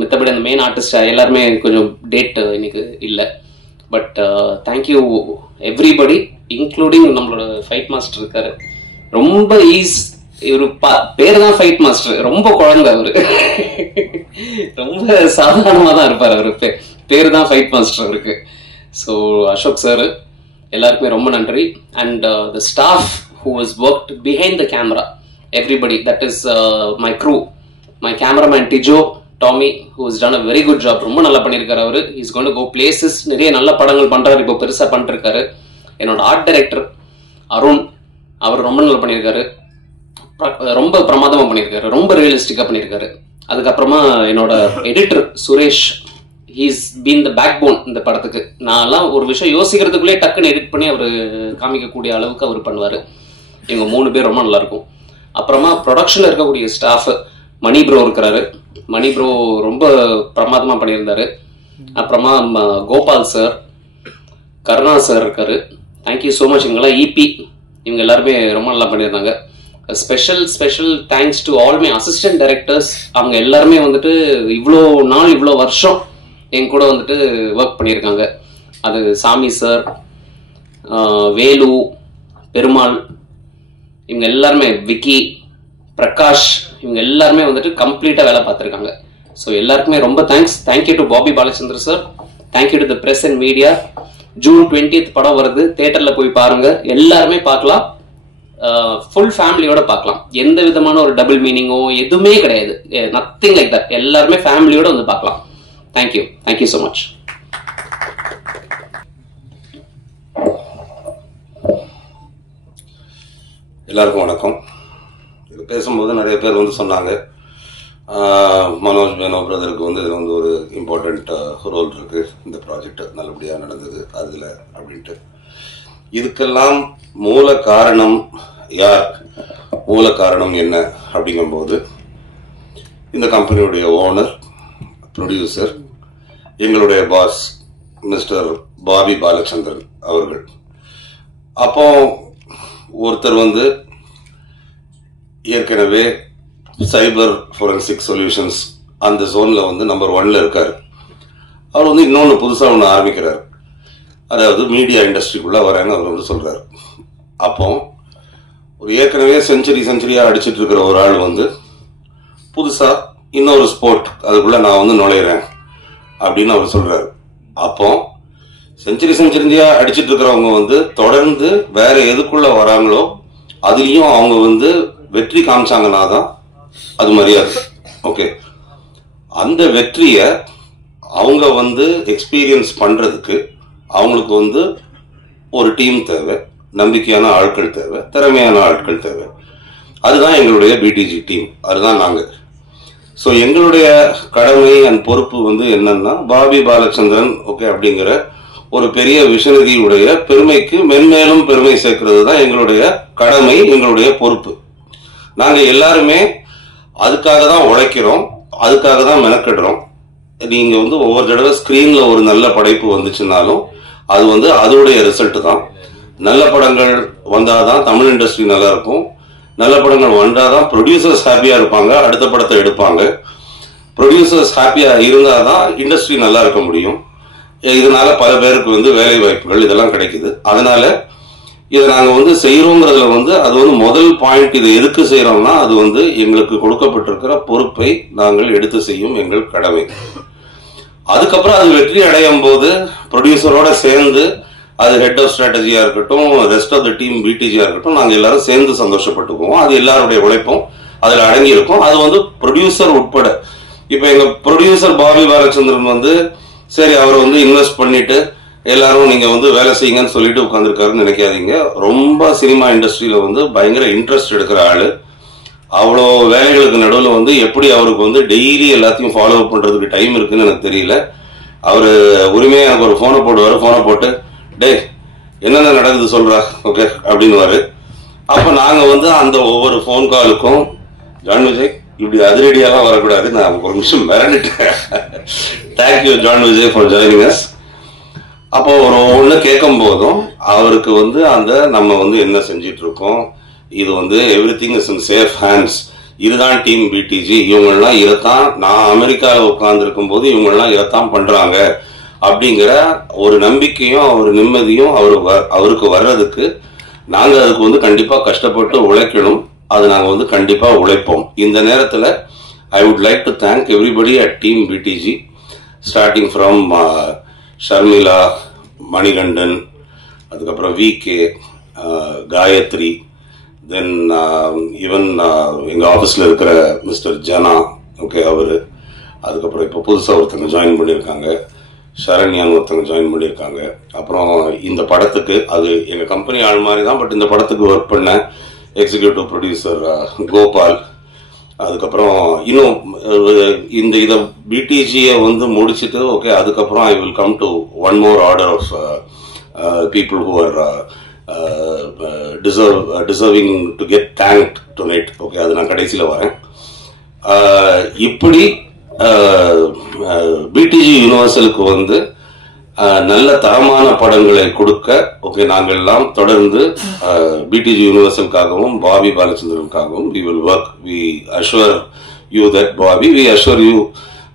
மித்தபடி அந்த மெயின் ஆர்டிஸ்ட் எல்லாருமே கொஞ்சம் டேட் இன்னைக்கு இல்லை. பட் தேங்க்யூ எவ்ரிபடி, இன்க்ளூடிங் நம்மளோட ஃபைட் மாஸ்டர் இருக்காரு. ரொம்ப இவரு பேரு தான் ஃபைட் மாஸ்டர், ரொம்ப குழந்தை அவரு, ரொம்ப சாதாரணமா தான் இருப்பாரு அவரு, பேரு தான் ஃபைட் மாஸ்டர் அவருக்கு. ஸோ அசோக் சார் எல்லாருக்குமே ரொம்ப நன்றி. And the staff who has worked behind the camera, everybody, that is my crew, my cameraman Tijo, Tommy, who has done a very good job. ரொம்ப நல்லா பண்ணியிருக்காரு அவரு. he is going to go places, நிறைய நல்ல படங்கள் பண்றாரு, இப்போ பெருசா பண்ணிருக்காரு. என்னோட ஆர்ட் டைரக்டர் அருண், அவர் ரொம்ப நல்லா பண்ணியிருக்காரு, ரொம்ப பிரமாதமா பண்ணியிருக்காரு, ரொம்ப ரியலிஸ்டிக்கா பண்ணியிருக்காரு. அதுக்கப்புறமா என்னோட editor Suresh, he's been the backbone இந்த படத்துக்கு. நான்லாம் ஒரு விஷயம் யோசிக்கிறதுக்குள்ளே டக்குன்னு எடிட் பண்ணி அவர் காமிக்கக்கூடிய அளவுக்கு அவர் பண்ணுவாரு. இவங்க 3 பேர் ரொம்ப நல்லா இருக்கும். அப்புறமா ப்ரொடக்ஷன்ல இருக்கக்கூடிய ஸ்டாஃப், மணி ப்ரோ இருக்கிறாரு, மணி ப்ரோ ரொம்ப பிரமாதமா பண்ணியிருந்தாரு. அப்புறமா கோபால் சார், கருணா சார் இருக்காரு, தேங்க்யூ ஸோ மச். இவங்கெல்லாம் இபி, இவங்க எல்லாருமே ரொம்ப நல்லா பண்ணியிருந்தாங்க. Special thanks to all my assistant directors. அவங்க எல்லாருமே வந்துட்டு இவ்வளோ நாள், இவ்வளோ வருஷம் என் கூட வந்துட்டு ஒர்க் பண்ணியிருக்காங்க. அது சாமி சார், வேலு, பெருமாள், இவங்க எல்லாருமே, விக்கி, பிரகாஷ், இவங்க எல்லாருமே வந்துட்டு கம்ப்ளீட்டா வேலை பார்த்துருக்காங்க. ஸோ எல்லாருக்குமே ரொம்ப thanks. Thank you to Bobby Balachandra sir, thank you to the press and media. June 20th படம் வருது, தியேட்டர்ல போய் பாருங்க, எல்லாருமே பார்க்கலாம், ஃபுல் ஃபேமிலியோட பார்க்கலாம். எந்த விதமான ஒரு டபுள் மீனிங்கோ எதுவுமே கிடையாது, நத்திங் லைக் தட். எல்லாருமே ஃபேமிலியோட வந்து பார்க்கலாம். Thank you so much. எல்லாருக்கும் வணக்கம். இது பேசும்போது நிறைய பேர் வந்து சொன்னாங்க, மனோஜ் மேனோ பிரதருக்கு வந்து இதில் வந்து ஒரு இம்பார்ட்டண்ட் ரோல் இருக்கு, இந்த ப்ராஜெக்ட் நல்லபடியாக நடந்தது அதில் அப்படின்ட்டு. இதுக்கெல்லாம் மூல காரணம் யார், மூல காரணம் என்ன அப்படிங்கும்போது இந்த கம்பெனியுடைய ஓனர், ப்ரொடியூசர், எங்களுடைய பாஸ் மிஸ்டர் பாபி பாலச்சந்திரன் அவர்கள். அப்போ ஒருத்தர் வந்து ஏற்கனவே சைபர் ஃபோரன்சிக் சொல்யூஷன்ஸ் அந்த ஜோனில் வந்து நம்பர் 1ல இருக்கார். அவர் வந்து இன்னொன்று புதுசாக ஒன்று ஆரம்பிக்கிறார், அதாவது மீடியா இண்டஸ்ட்ரிக்குள்ளே வரேன்னு அவர் வந்து சொல்கிறார். அப்போ ஒரு ஏற்கனவே செஞ்சுரியாக அடிச்சிட்டு இருக்கிற ஒரு ஆள் வந்து புதுசாக இன்னொரு ஸ்போர்ட் அதுக்குள்ளே நான் வந்து நுழையிறேன் அப்படின்னு அவர் சொல்கிறார். அப்போ செஞ்சுரியாக அடிச்சிட்டு இருக்கிறவங்க வந்து தொடர்ந்து வேற எதுக்குள்ள வராங்களோ அதுலேயும் அவங்க வந்து வெற்றி காமிச்சாங்கன்னா தான் அது மரியாதை. ஓகே, அந்த வெற்றியை அவங்க வந்து எக்ஸ்பீரியன்ஸ் பண்ணுறதுக்கு அவங்களுக்கு வந்து ஒரு டீம் தேவை, நம்பிக்கையான ஆட்கள் தேவை, திறமையான ஆட்கள் தேவை. அதுதான் எங்களுடைய பிடிஜி டீம், அதுதான் நாங்கள். ஸோ எங்களுடைய கடமை அண்ட் பொறுப்பு வந்து என்னன்னா, பாபி பாலச்சந்திரன் ஓகே அப்படிங்கிற ஒரு பெரிய விஷனிதியுடைய பெருமைக்கு மென்மேலும் பெருமை சேர்க்கிறது தான் எங்களுடைய கடமை, எங்களுடைய பொறுப்பு. நாங்கள் எல்லாருமே அதுக்காக தான் உழைக்கிறோம், அதுக்காக தான் மெனக்கிடுறோம். நீங்க வந்து ஒவ்வொரு தடவை ஸ்கிரீன்ல ஒரு நல்ல படைப்பு வந்துச்சுன்னாலும் அது வந்து அதோடைய ரிசல்ட் தான். நல்ல படங்கள் வந்தாதான் தமிழ் இண்டஸ்ட்ரி நல்லா இருக்கும். நல்ல படங்கள் வந்தாதான் ப்ரொடியூசர்ஸ் ஹாப்பியா இருப்பாங்க, அடுத்த படத்தை எடுப்பாங்க. ப்ரொடியூசர்ஸ் ஹாப்பியா இருந்தாதான் இண்டஸ்ட்ரி நல்லா இருக்க முடியும். இதனால பல பேருக்கு வந்து வேலை வாய்ப்புகள் இதெல்லாம் கிடைக்குது. அதனால இதை நாங்கள் வந்து செய்யறோங்கிறதுல வந்து அது வந்து முதல் பாயிண்ட். இதை எதுக்கு செய்யறோம்னா, அது வந்து எங்களுக்கு கொடுக்கப்பட்டிருக்கிற பொறுப்பை நாங்கள் எடுத்து செய்யும் எங்கள் கடமை. அதுக்கப்புறம் அது வெற்றி அடையும் போது ப்ரொடியூசரோட சேர்ந்து அது ஹெட் ஆஃப் ஸ்ட்ராட்டஜியா இருக்கட்டும், ரெஸ்ட் ஆஃப் த டீம் பிடிஜியா இருக்கட்டும், நாங்கள் எல்லாரும் சேர்ந்து சந்தோஷப்பட்டுக்குவோம். அது எல்லாருடைய உழைப்பும் அதில் அடங்கி இருக்கும். அது வந்து ப்ரொடியூசர் உட்பட. இப்போ எங்க ப்ரொடியூசர் பாபி பாலச்சந்திரன் வந்து சரி அவர் வந்து இன்வெஸ்ட் பண்ணிட்டு எல்லாரும் நீங்க வந்து வேலை செய்யுங்கன்னு சொல்லிட்டு உட்காந்துருக்காருன்னு நினைக்காதீங்க. ரொம்ப சினிமா இண்டஸ்ட்ரியில வந்து பயங்கர இன்ட்ரெஸ்ட் எடுக்கிற ஆளு. அவ்வளோ வேலைகளுக்கு நடுவில் வந்து எப்படி அவருக்கு வந்து டெய்லி எல்லாத்தையும் ஃபாலோ அப் பண்றதுக்கு டைம் இருக்குன்னு எனக்கு தெரியல. அவரு உரிமையா எனக்கு ஒரு போனை போடுவாரு. போனை போட்டு டே என்னென்ன நடக்குது சொல்றா ஓகே அப்படின்னுவாரு. அப்ப நாங்க வந்து அந்த ஒவ்வொரு போன் காலுக்கும் ஜான் விஜய் இப்படி அதிரடியெல்லாம் வரக்கூடாது, நான் ஒரு நிமிஷம் மிரண்டுட்டேன். Thank you John Vijay for joining us. அப்போ ஒரு ஒன்று கேட்கும் போதும் அவருக்கு வந்து அந்த நம்ம வந்து என்ன செஞ்சிட்டு இருக்கோம், இது வந்து every thing is in safe hands, இதுதான் டீம் பிடிஜி, இவங்கெல்லாம் இதைத்தான், நான் அமெரிக்காவில் உட்கார்ந்துருக்கும் போது இவங்கெல்லாம் இதைத்தான் பண்றாங்க அப்படிங்கிற ஒரு நம்பிக்கையும் ஒரு நிம்மதியும் அவருக்கு வர்றதுக்கு நாங்கள் அதுக்கு வந்து கண்டிப்பாக கஷ்டப்பட்டு உழைக்கணும். அது நாங்கள் வந்து கண்டிப்பாக உழைப்போம். இந்த நேரத்தில் I would like to thank everybody at team PDG, starting from Sharmila, Manikandan, அதுக்கப்புறம் விகே, காயத்ரி, தென் ஈவன் எங்கள் ஆஃபீஸில் இருக்கிற மிஸ்டர் ஜனா ஓகே அவரு, அதுக்கப்புறம் இப்போ புதுசாக ஒருத்தங்க ஜாயின் பண்ணியிருக்காங்க, சரண்யான்னு ஒருத்தங்க ஜாயின் பண்ணியிருக்காங்க. அப்புறம் இந்த படத்துக்கு அது எங்கள் கம்பெனி ஆள் மாதிரி தான், பட் இந்த படத்துக்கு ஒர்க் பண்ண எக்ஸிக்யூட்டிவ் ப்ரொடியூசர் கோபால், அதுக்கப்புறம் இன்னும் இந்த இதை பிடிஜியை வந்து முடிச்சுட்டு ஓகே அதுக்கப்புறம் I will come to one more order of people who are deserving to get thanked tonight okay, அது நான் கடைசியில் வரேன். இப்படி பிடிஜி யூனிவர்சலுக்கு வந்து நல்ல தரமான படங்களை கொடுக்க ஓகே நாங்கள் எல்லாம் தொடர்ந்து பிடிஜி யூனிவர்சலுக்காகவும் பாபி பாலச்சந்திரனுக்காகவும் we will work. We assure you that Bobby, we assure you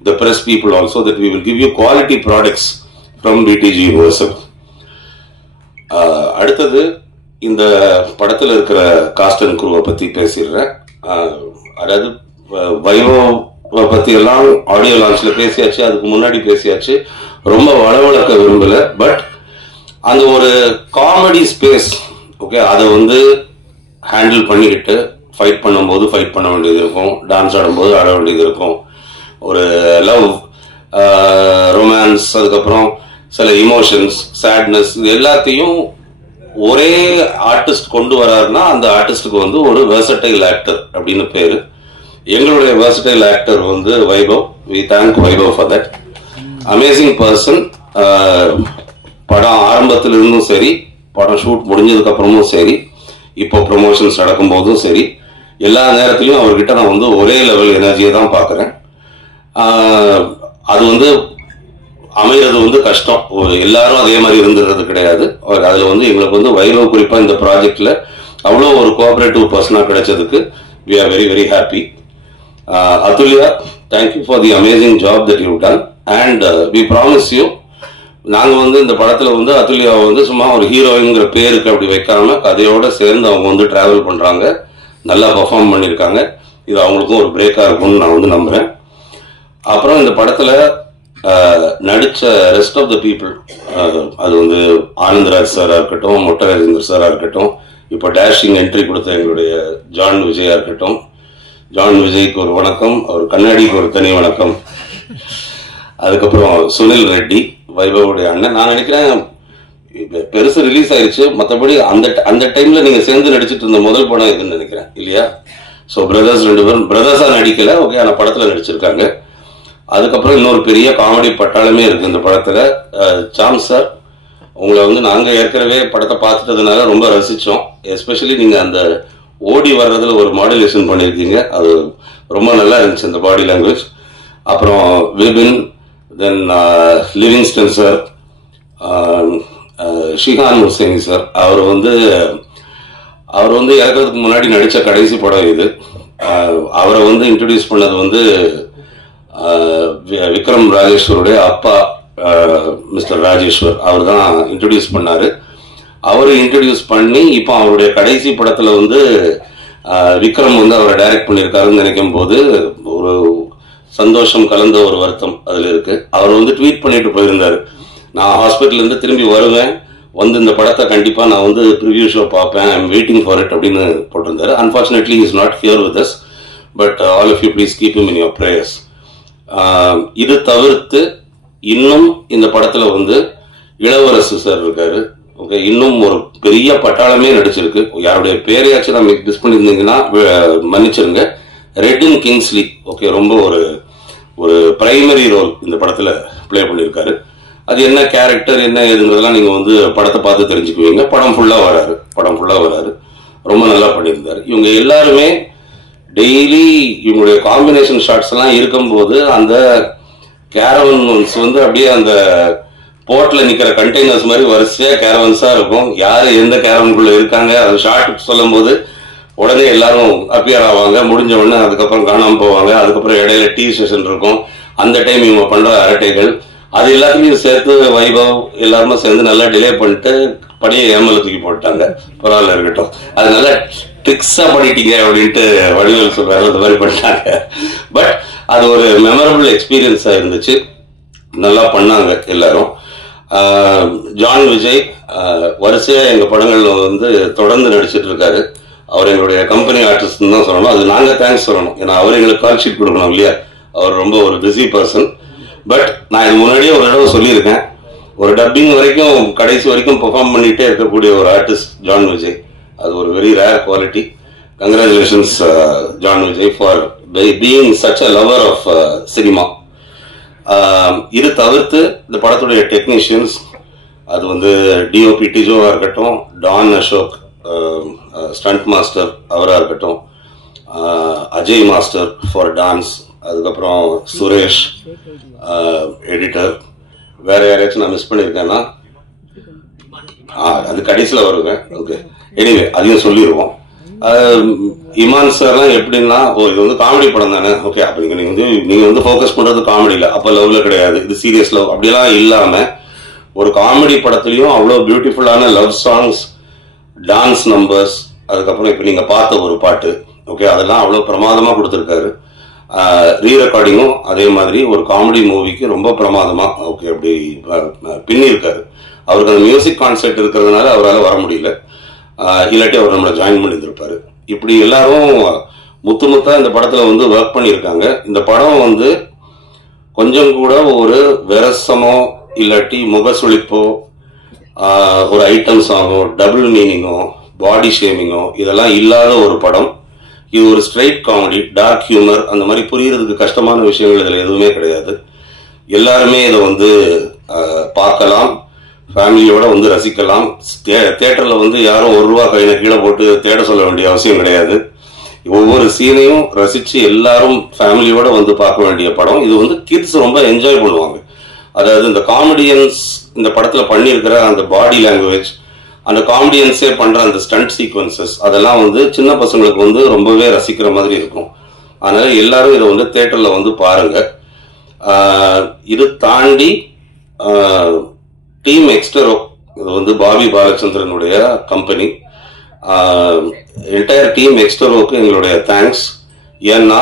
the press people also that we will give you quality products from BTG Universal. அடுத்தது இந்த படத்தில் இருக்கிற காஸ்ட் அண்ட் குரூவை பத்தி பேசிடுறேன். அதாவது வைபவ பத்தி எல்லாம் ஆடியோ லான்ச்ல பேசியாச்சு, அதுக்கு முன்னாடி பேசியாச்சு, ரொம்ப வளவளக்க விரும்பல. பட் அந்த ஒரு காமெடி ஸ்பேஸ் ஓகே அதை வந்து ஹேண்டில் பண்ணிக்கிட்டு ஃபைட் பண்ணும்போது ஃபைட் பண்ண வேண்டியது இருக்கும், டான்ஸ் ஆடும்போது ஆட வேண்டியது இருக்கும், ஒரு லவ், ரொமான்ஸ், அதுக்கப்புறம் சில இமோஷன்ஸ், சேட்னஸ், இது எல்லாத்தையும் ஒரே ஆர்டிஸ்ட் கொண்டு வராருன்னா அந்த ஆர்டிஸ்டுக்கு வந்து ஒரு வெர்சடைல் ஆக்டர் அப்படின்னு பேரு. எங்களுடைய வெர்சடைல் ஆக்டர் வந்து Vaibhav. We thank Vaibhav for that. Amazing person. படம் ஆரம்பத்தில் இருந்தும் சரி, படம் ஷூட் முடிஞ்சதுக்கு அப்புறமும் சரி, இப்போ ப்ரொமோஷன்ஸ் நடக்கும் போதும் சரி, எல்லா நேரத்திலையும் அவர்கிட்ட நான் வந்து ஒரே லெவல் எனர்ஜியை தான் பார்க்குறேன். அது வந்து அமைகிறது வந்து கஷ்டம். எல்லாரும் அதே மாதிரி இருந்துடுறது கிடையாது. அதில் வந்து எங்களுக்கு வந்து வைபவ் குறிப்பாக இந்த ப்ராஜெக்டில் அவ்வளோ ஒரு கோஆபரேட்டிவ் பர்சனாக கிடைச்சதுக்கு we are very very happy. Atulya, thank you for the amazing job that you've done and we promise you, நாங்கள் வந்து இந்த படத்தில் வந்து அதுல்யாவை வந்து சும்மா ஒரு ஹீரோயின்ங்கிற பேருக்கு அப்படி வைக்காம கதையோடு சேர்ந்து அவங்க வந்து ட்ராவல் பண்ணுறாங்க, நல்லா பர்ஃபார்ம் பண்ணியிருக்காங்க. இது அவங்களுக்கும் ஒரு பிரேக்காக இருக்கும்னு நான் வந்து நம்புகிறேன். அப்புறம் இந்த படத்தில் நடித்த ரெஸ்ட் ஆஃப் த பீப்புள், அது வந்து ஆனந்தராஜ் சாராக இருக்கட்டும், மொட்டை ராஜேந்தர் சாராக இருக்கட்டும், இப்போ டேஷிங் என்ட்ரி கொடுத்த எங்களுடைய ஜான் விஜயா இருக்கட்டும். ஜான் விஜய்க்கு ஒரு வணக்கம், அவர் கண்ணாடிக்கு ஒரு தனி வணக்கம். அதுக்கப்புறம் சுனில் ரெட்டி, வைபவுடைய அண்ணன். நான் நினைக்கிறேன் பெருசு ரிலீஸ் ஆயிடுச்சு, மற்றபடி அந்த டைம்ல நீங்க சேர்ந்து நடிச்சிட்டு இருந்த முதல் படம் இதுன்னு நினைக்கிறேன் இல்லையா? ஸோ பிரதர்ஸ் 2 பேரும் பிரதர்ஸா நடிக்கல, ஓகே, ஆனா படத்துல நடிச்சிருக்காங்க. அதுக்கப்புறம் இன்னொரு பெரிய காமெடி பட்டாளமே இருக்கு இந்த படத்துல. சாம் சார், உங்களை வந்து நாங்க ஏற்கனவே படத்தை பார்த்துட்டதுனால ரொம்ப ரசிச்சோம். எஸ்பெஷலி நீங்க அந்த ஓடி வர்றதுல ஒரு மாடுலேஷன் பண்ணியிருக்கீங்க, அது ரொம்ப நல்லா இருந்துச்சு அந்த பாடி லாங்குவேஜ். அப்புறம் Vipin, then Livingston sir, Shihan Hussain sir, அவர் வந்து இறக்கிறதுக்கு முன்னாடி நடித்த கடைசி படம் இது. அவரை வந்து இன்ட்ரடியூஸ் பண்ணது வந்து விக்ரம் ராஜேஸ்வருடைய அப்பா மிஸ்டர் ராஜேஸ்வர், அவர் தான் இன்ட்ரடியூஸ் பண்ணாரு. அவரை இன்ட்ரடியூஸ் பண்ணி இப்போ அவருடைய கடைசி படத்துல வந்து விக்ரம் வந்து அவரை டைரக்ட் பண்ணியிருக்காருன்னு நினைக்கும் போது ஒரு சந்தோஷம் கலந்த ஒரு வருத்தம் அதுல இருக்கு. அவர் வந்து ட்வீட் பண்ணிட்டு போயிருந்தாரு, நான் ஹாஸ்பிட்டல்ல இருந்து திரும்பி வருவேன், வந்து இந்த படத்தை கண்டிப்பா நான் வந்து ப்ரிவியூ ஷோ பார்ப்பேன், I am waiting for it அப்படின்னு போட்டிருந்தாரு. Unfortunately is not here with us, but all of you please keep him in your prayers. இது தவிர்த்து இன்னும் இந்த படத்துல வந்து இளவரசு சார் இருக்காரு. ஓகே, இன்னும் ஒரு பெரிய பட்டாளமே நடிச்சிருக்கு. யாருடைய பேரையாச்சும் நம்ம மிஸ் பண்ணியிருந்தீங்கன்னா மன்னிச்சிருங்க. ரெட்டின் கிங்ஸ்லி, ஓகே, ரொம்ப ஒரு பிரைமரி ரோல் இந்த படத்துல பிளே பண்ணியிருக்காரு. அது என்ன கேரக்டர் என்ன ஏதுங்கிறதெல்லாம் நீங்க வந்து படத்தை பார்த்து தெரிஞ்சுக்குவீங்க. படம் ஃபுல்லா வராரு, ரொம்ப நல்லா பண்ணியிருந்தாரு. இவங்க எல்லாருமே டெய்லி இவங்களுடைய காம்பினேஷன் ஷாட்ஸ் எல்லாம் இருக்கும்போது அந்த கேரவன்ஸ் வந்து அப்படியே அந்த போர்ட்ல நிக்கிற கண்டெய்னர்ஸ் மாதிரி வரிசையா கேரவன்ஸா இருக்கும். யாரு எந்த கேரவனுக்குள்ள இருக்காங்க அந்த ஷார்ட் சொல்லும் போது உடனே எல்லாரும் அப்பியர் ஆவாங்க. முடிஞ்ச உடனே அதுக்கப்புறம் காணாம போவாங்க. அதுக்கப்புறம் இடையில டீ ஸ்டேஷன் இருக்கும். அந்த டைம் இவங்க பண்ற அரட்டைகள் அது எல்லாத்தையும் சேர்த்து வைபவ் எல்லாருமே சேர்ந்து நல்லா டிலே பண்ணிட்டு படியை ஏமல தூக்கி போட்டாங்க. பரவாயில்ல இருக்கட்டும், அது நல்லா ட்ரிக்ஸா பண்ணிட்டீங்க அப்படின்ட்டு வடிவேல் சொல்றாரு, அந்த மாதிரி பண்ணிட்டாங்க. பட் அது ஒரு மெமரபிள் எக்ஸ்பீரியன்ஸா இருந்துச்சு, நல்லா பண்ணாங்க எல்லாரும். ஜான் விஜய் வரிசையா எங்க படங்கள்ல வந்து தொடர்ந்து நடிச்சிட்டு இருக்காரு. அவர் எங்களுடைய கம்பெனி ஆர்டிஸ்ட் தான் சொல்லணும், அது நாங்க தேங்க்ஸ் சொல்லணும். ஏன்னா அவர் எங்களுக்கு கால் ஷீட் கொடுக்கணும் இல்லையா, அவர் ரொம்ப ஒரு பிஸி பர்சன். பட் நான் இது முன்னாடியே ஒரு தடவை சொல்லியிருக்கேன், ஒரு டப்பிங் வரைக்கும் கடைசி வரைக்கும் பெர்ஃபார்ம் பண்ணிட்டே இருக்கக்கூடிய ஒரு ஆர்டிஸ்ட் ஜான் விஜய். அது ஒரு very rare quality. Congratulations John Vijay for being such a lover of cinema. இது தவிர்த்து இந்த படத்துடைய டெக்னீஷியன்ஸ், அது வந்து டிஓபி டிஜோவா இருக்கட்டும், டான் அசோக் ஸ்டண்ட் மாஸ்டர் அவராக இருக்கட்டும், அஜய் மாஸ்டர் ஃபார் டான்ஸ், அதுக்கப்புறம் சுரேஷ் எடிட்டர், வேற யாராச்சும் நான் மிஸ் பண்ணியிருக்கேன்னா அது கடைசியில் வருவேன். ஓகே, எனிவே அதையும் சொல்லிடுவோம். இமான் சார்லாம் எப்படின்னா, இது வந்து காமெடி படம் தானே, ஓகே, அப்ப நீங்க வந்து ஃபோக்கஸ் பண்றது காமெடியில, அப்ப லவ்ல கிடையாது, இது சீரியஸ் லவ் அப்படியெல்லாம் இல்லாம ஒரு காமெடி படத்துலயும் அவ்வளவு பியூட்டிஃபுல்லான லவ் சாங்ஸ், டான்ஸ் நம்பர்ஸ், அதுக்கப்புறம் இப்ப நீங்க பார்த்த ஒரு பாட்டு, ஓகே, அதெல்லாம் அவ்வளவு பிரமாதமா கொடுத்துருக்காரு. ரீ ரெக்கார்டிங்கும் அதே மாதிரி ஒரு காமெடி மூவிக்கு ரொம்ப பிரமாதமா ஓகே அப்படி பின்னி இருக்காரு. அவருக்கு அந்த மியூசிக் கான்செப்ட் இருக்கிறதுனால அவரால் வர முடியல, இல்லாட்டி அவர் நம்மளை ஜாயின் பண்ணியிருந்திருப்பாரு. இப்படி எல்லாரும் முத்தா இந்த படத்துல வந்து ஒர்க் பண்ணியிருக்காங்க. இந்த படம் வந்து கொஞ்சம் கூட ஒரு விரசமோ இல்லாட்டி முகசுளிப்போ, ஒரு ஐட்டம் சாங்கோ, டபுள் மீனிங்கோ, பாடி ஷேமிங்கோ இதெல்லாம் இல்லாத ஒரு படம். இது ஒரு ஸ்ட்ரைட் காமெடி, டார்க் ஹியூமர், அந்த மாதிரி புரியறதுக்கு கஷ்டமான விஷயங்கள் இதில் எதுவுமே கிடையாது. எல்லாருமே இதை வந்து பார்க்கலாம், ஃபேமிலியோட வந்து ரசிக்கலாம். தியேட்டர்ல வந்து யாரும் ₹1 கையில கீழே போட்டு தேட சொல்ல வேண்டிய அவசியம் கிடையாது. ஒவ்வொரு சீனையும் ரசிச்சு எல்லாரும் ஃபேமிலியோட வந்து பார்க்க வேண்டிய படம். இது வந்து கிட்ஸ் ரொம்ப என்ஜாய் பண்ணுவாங்க. அதாவது இந்த காமெடியன்ஸ் இந்த படத்துல பண்ணியிருக்கிற அந்த பாடி லாங்குவேஜ், அந்த காமெடியன்ஸே பண்ற அந்த ஸ்டண்ட் சீக்வன்சஸ், அதெல்லாம் வந்து சின்ன பசங்களுக்கு வந்து ரொம்பவே ரசிக்கிற மாதிரி இருக்கும். அதனால எல்லாரும் இதை வந்து தியேட்டர்ல வந்து பாருங்க. இது தாண்டி டீம் எக்ஸ்டரோ, இது வந்து பாபி பாலச்சந்திரனுடைய கம்பெனி, என்டையர் டீம் எக்ஸ்டரோக்கு எங்களுடைய தேங்க்ஸ். ஏன்னா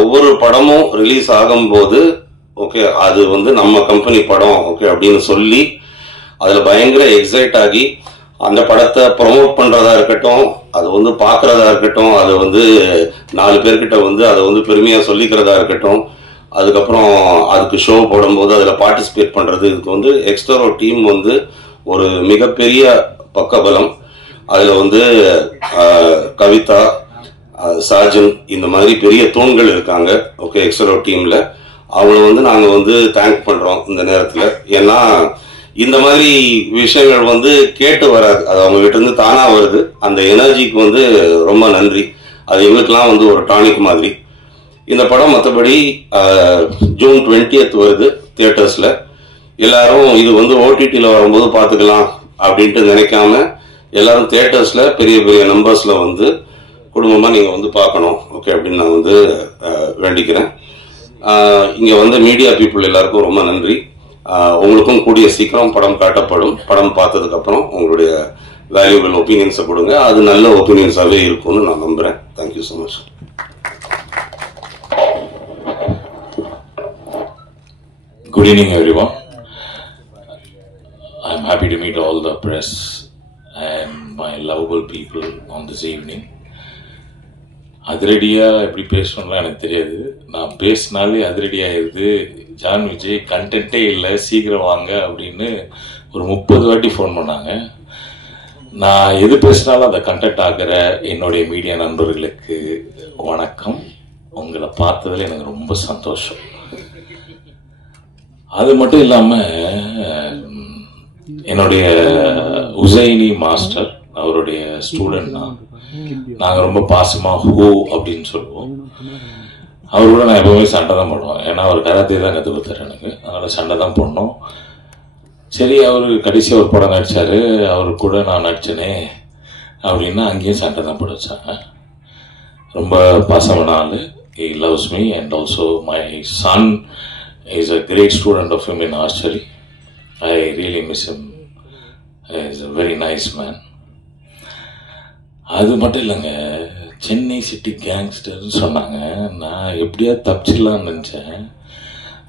ஒவ்வொரு படமும் ரிலீஸ் ஆகும்போது ஓகே அது வந்து நம்ம கம்பெனி படம் ஓகே அப்படின்னு சொல்லி அதுல பயங்கர எக்ஸைட் ஆகி அந்த படத்தை ப்ரொமோட் பண்றதா இருக்கட்டும், அது வந்து பாக்குறதா இருக்கட்டும், அது வந்து 4 பேர்கிட்ட வந்து அதை வந்து பெருமையா சொல்லிக்கிறதா இருக்கட்டும், அதுக்கப்புறம் அதுக்கு ஷோ போடும்போது அதில் பார்ட்டிசிபேட் பண்றது, இதுக்கு வந்து எக்ஸ்டரோ டீம் வந்து ஒரு மிகப்பெரிய பக்கபலம். அதுல வந்து கவிதா, சாஜன், இந்த மாதிரி பெரிய தூண்கள் இருக்காங்க ஓகே எக்ஸ்டரோ டீம்ல. அவங்கள வந்து நாங்க வந்து தேங்க் பண்றோம் இந்த நேரத்துல. ஏன்னா இந்த மாதிரி விஷயங்கள் வந்து கேட்டு வராது, அது அவங்க கிட்ட இருந்து தானா வருது. அந்த எனர்ஜிக்கு வந்து ரொம்ப நன்றி. அது எங்களுக்கெல்லாம் வந்து ஒரு டானிக் மாதிரி. இந்த படம் மற்றபடி ஜூன் 20th வருது தியேட்டர்ஸ்ல. எல்லாரும் இது வந்து ஓடிடியில் வரும்போது பார்த்துக்கலாம் அப்படின்ட்டு நினைக்காம எல்லாரும் தியேட்டர்ஸ்ல பெரிய பெரிய நம்பர்ஸ்ல வந்து குடும்பமா நீங்க வந்து பார்க்கணும் ஓகே அப்படின்னு நான் வந்து வேண்டிக்கிறேன். இங்க வந்து மீடியா பீப்புள் எல்லாருக்கும் ரொம்ப நன்றி. உங்களுக்கும் கூடிய சீக்கிரம் படம் காட்டப்படும். படம் பார்த்ததுக்கு அப்புறம் உங்களுடைய வேல்யூபிள் ஒப்பீனியன்ஸை கொடுங்க. அது நல்ல ஒப்பீனியன்ஸாவே இருக்கும்னு நான் நம்புறேன். Thank you so much. Good evening, everyone. I'm happy to meet all the press and my lovable people on this evening. அதிரடியா எப்படி பேசணும்லாம் எனக்கு தெரியாது. நான் பேசினாலே அதிரடியாயிருது. ஜான் விஜய் கண்டென்ட்டே இல்லை, சீக்கிரம் வாங்க அப்படின்னு ஒரு 30 வாட்டி ஃபோன் பண்ணாங்க. நான் எது பேசினாலும் அதை கண்டென்ட் ஆகிற என்னுடைய மீடியா நண்பர்களுக்கு வணக்கம். உங்களை பார்த்ததில் எனக்கு ரொம்ப சந்தோஷம். அது மட்டும் இல்லாம என்னுடைய உசைனி மாஸ்டர், அவருடைய ஸ்டூடெண்ட் தான். நாங்க ரொம்ப பாசமா ஹூ அப்படின்னு சொல்லுவோம். அவரு கூட நான் எப்பவுமே சண்டை தான் போடுவேன். ஏன்னா அவர் கராத்தே தான் கற்றுக் கொடுத்தாரு எனக்கு. அதனால சண்டை தான் போடணும். சரி, அவரு கடைசியாக ஒரு படம் நடிச்சாரு, அவரு கூட நான் நடிச்சேனே அப்படின்னா அங்கேயும் சண்டை தான் போட வச்சாங்க. ரொம்ப பாசமான ஆளு. He loves me and also my son is a great student of him in archery. I really miss him. He is a very nice man. அது மட்டும் இல்லைங்க, சென்னை சிட்டி கேங்ஸ்டர்னு சொன்னாங்க. நான் எப்படியா தப்பிச்சிடலான்னு நினச்சேன்.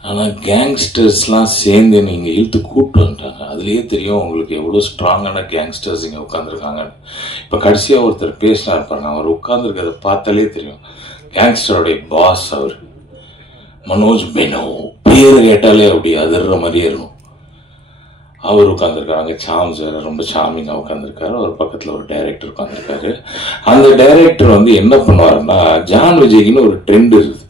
ஆனால் கேங்ஸ்டர்ஸ்லாம் சேர்ந்து நீங்கள் இழுத்து கூப்பிட்டு வந்துட்டாங்க. அதுலேயே தெரியும் உங்களுக்கு எவ்வளோ ஸ்ட்ராங்கான கேங்ஸ்டர்ஸ் இங்கே உட்காந்துருக்காங்கன்னு. இப்போ கடைசியாக ஒருத்தர் பேசினா இருப்பாங்க, அவர் உட்காந்துருக்கிறத பார்த்தாலே தெரியும். கேங்ஸ்டருடைய பாஸ் அவர் மனோஜ் பெனோ, பேர் கேட்டாலே அப்படி அதிர்ற மாதிரியே இருக்கும். அவர் உட்காந்துருக்காங்க. சாம் சார் ரொம்ப சாமிங்காக உட்காந்துருக்காரு. அவர் பக்கத்தில் ஒரு டைரக்டர் உட்காந்துருக்காரு. அந்த டைரக்டர் வந்து என்ன பண்ணுவாருன்னா, ஜான் விஜய்க்குன்னு ஒரு ட்ரெண்ட் இருக்குது.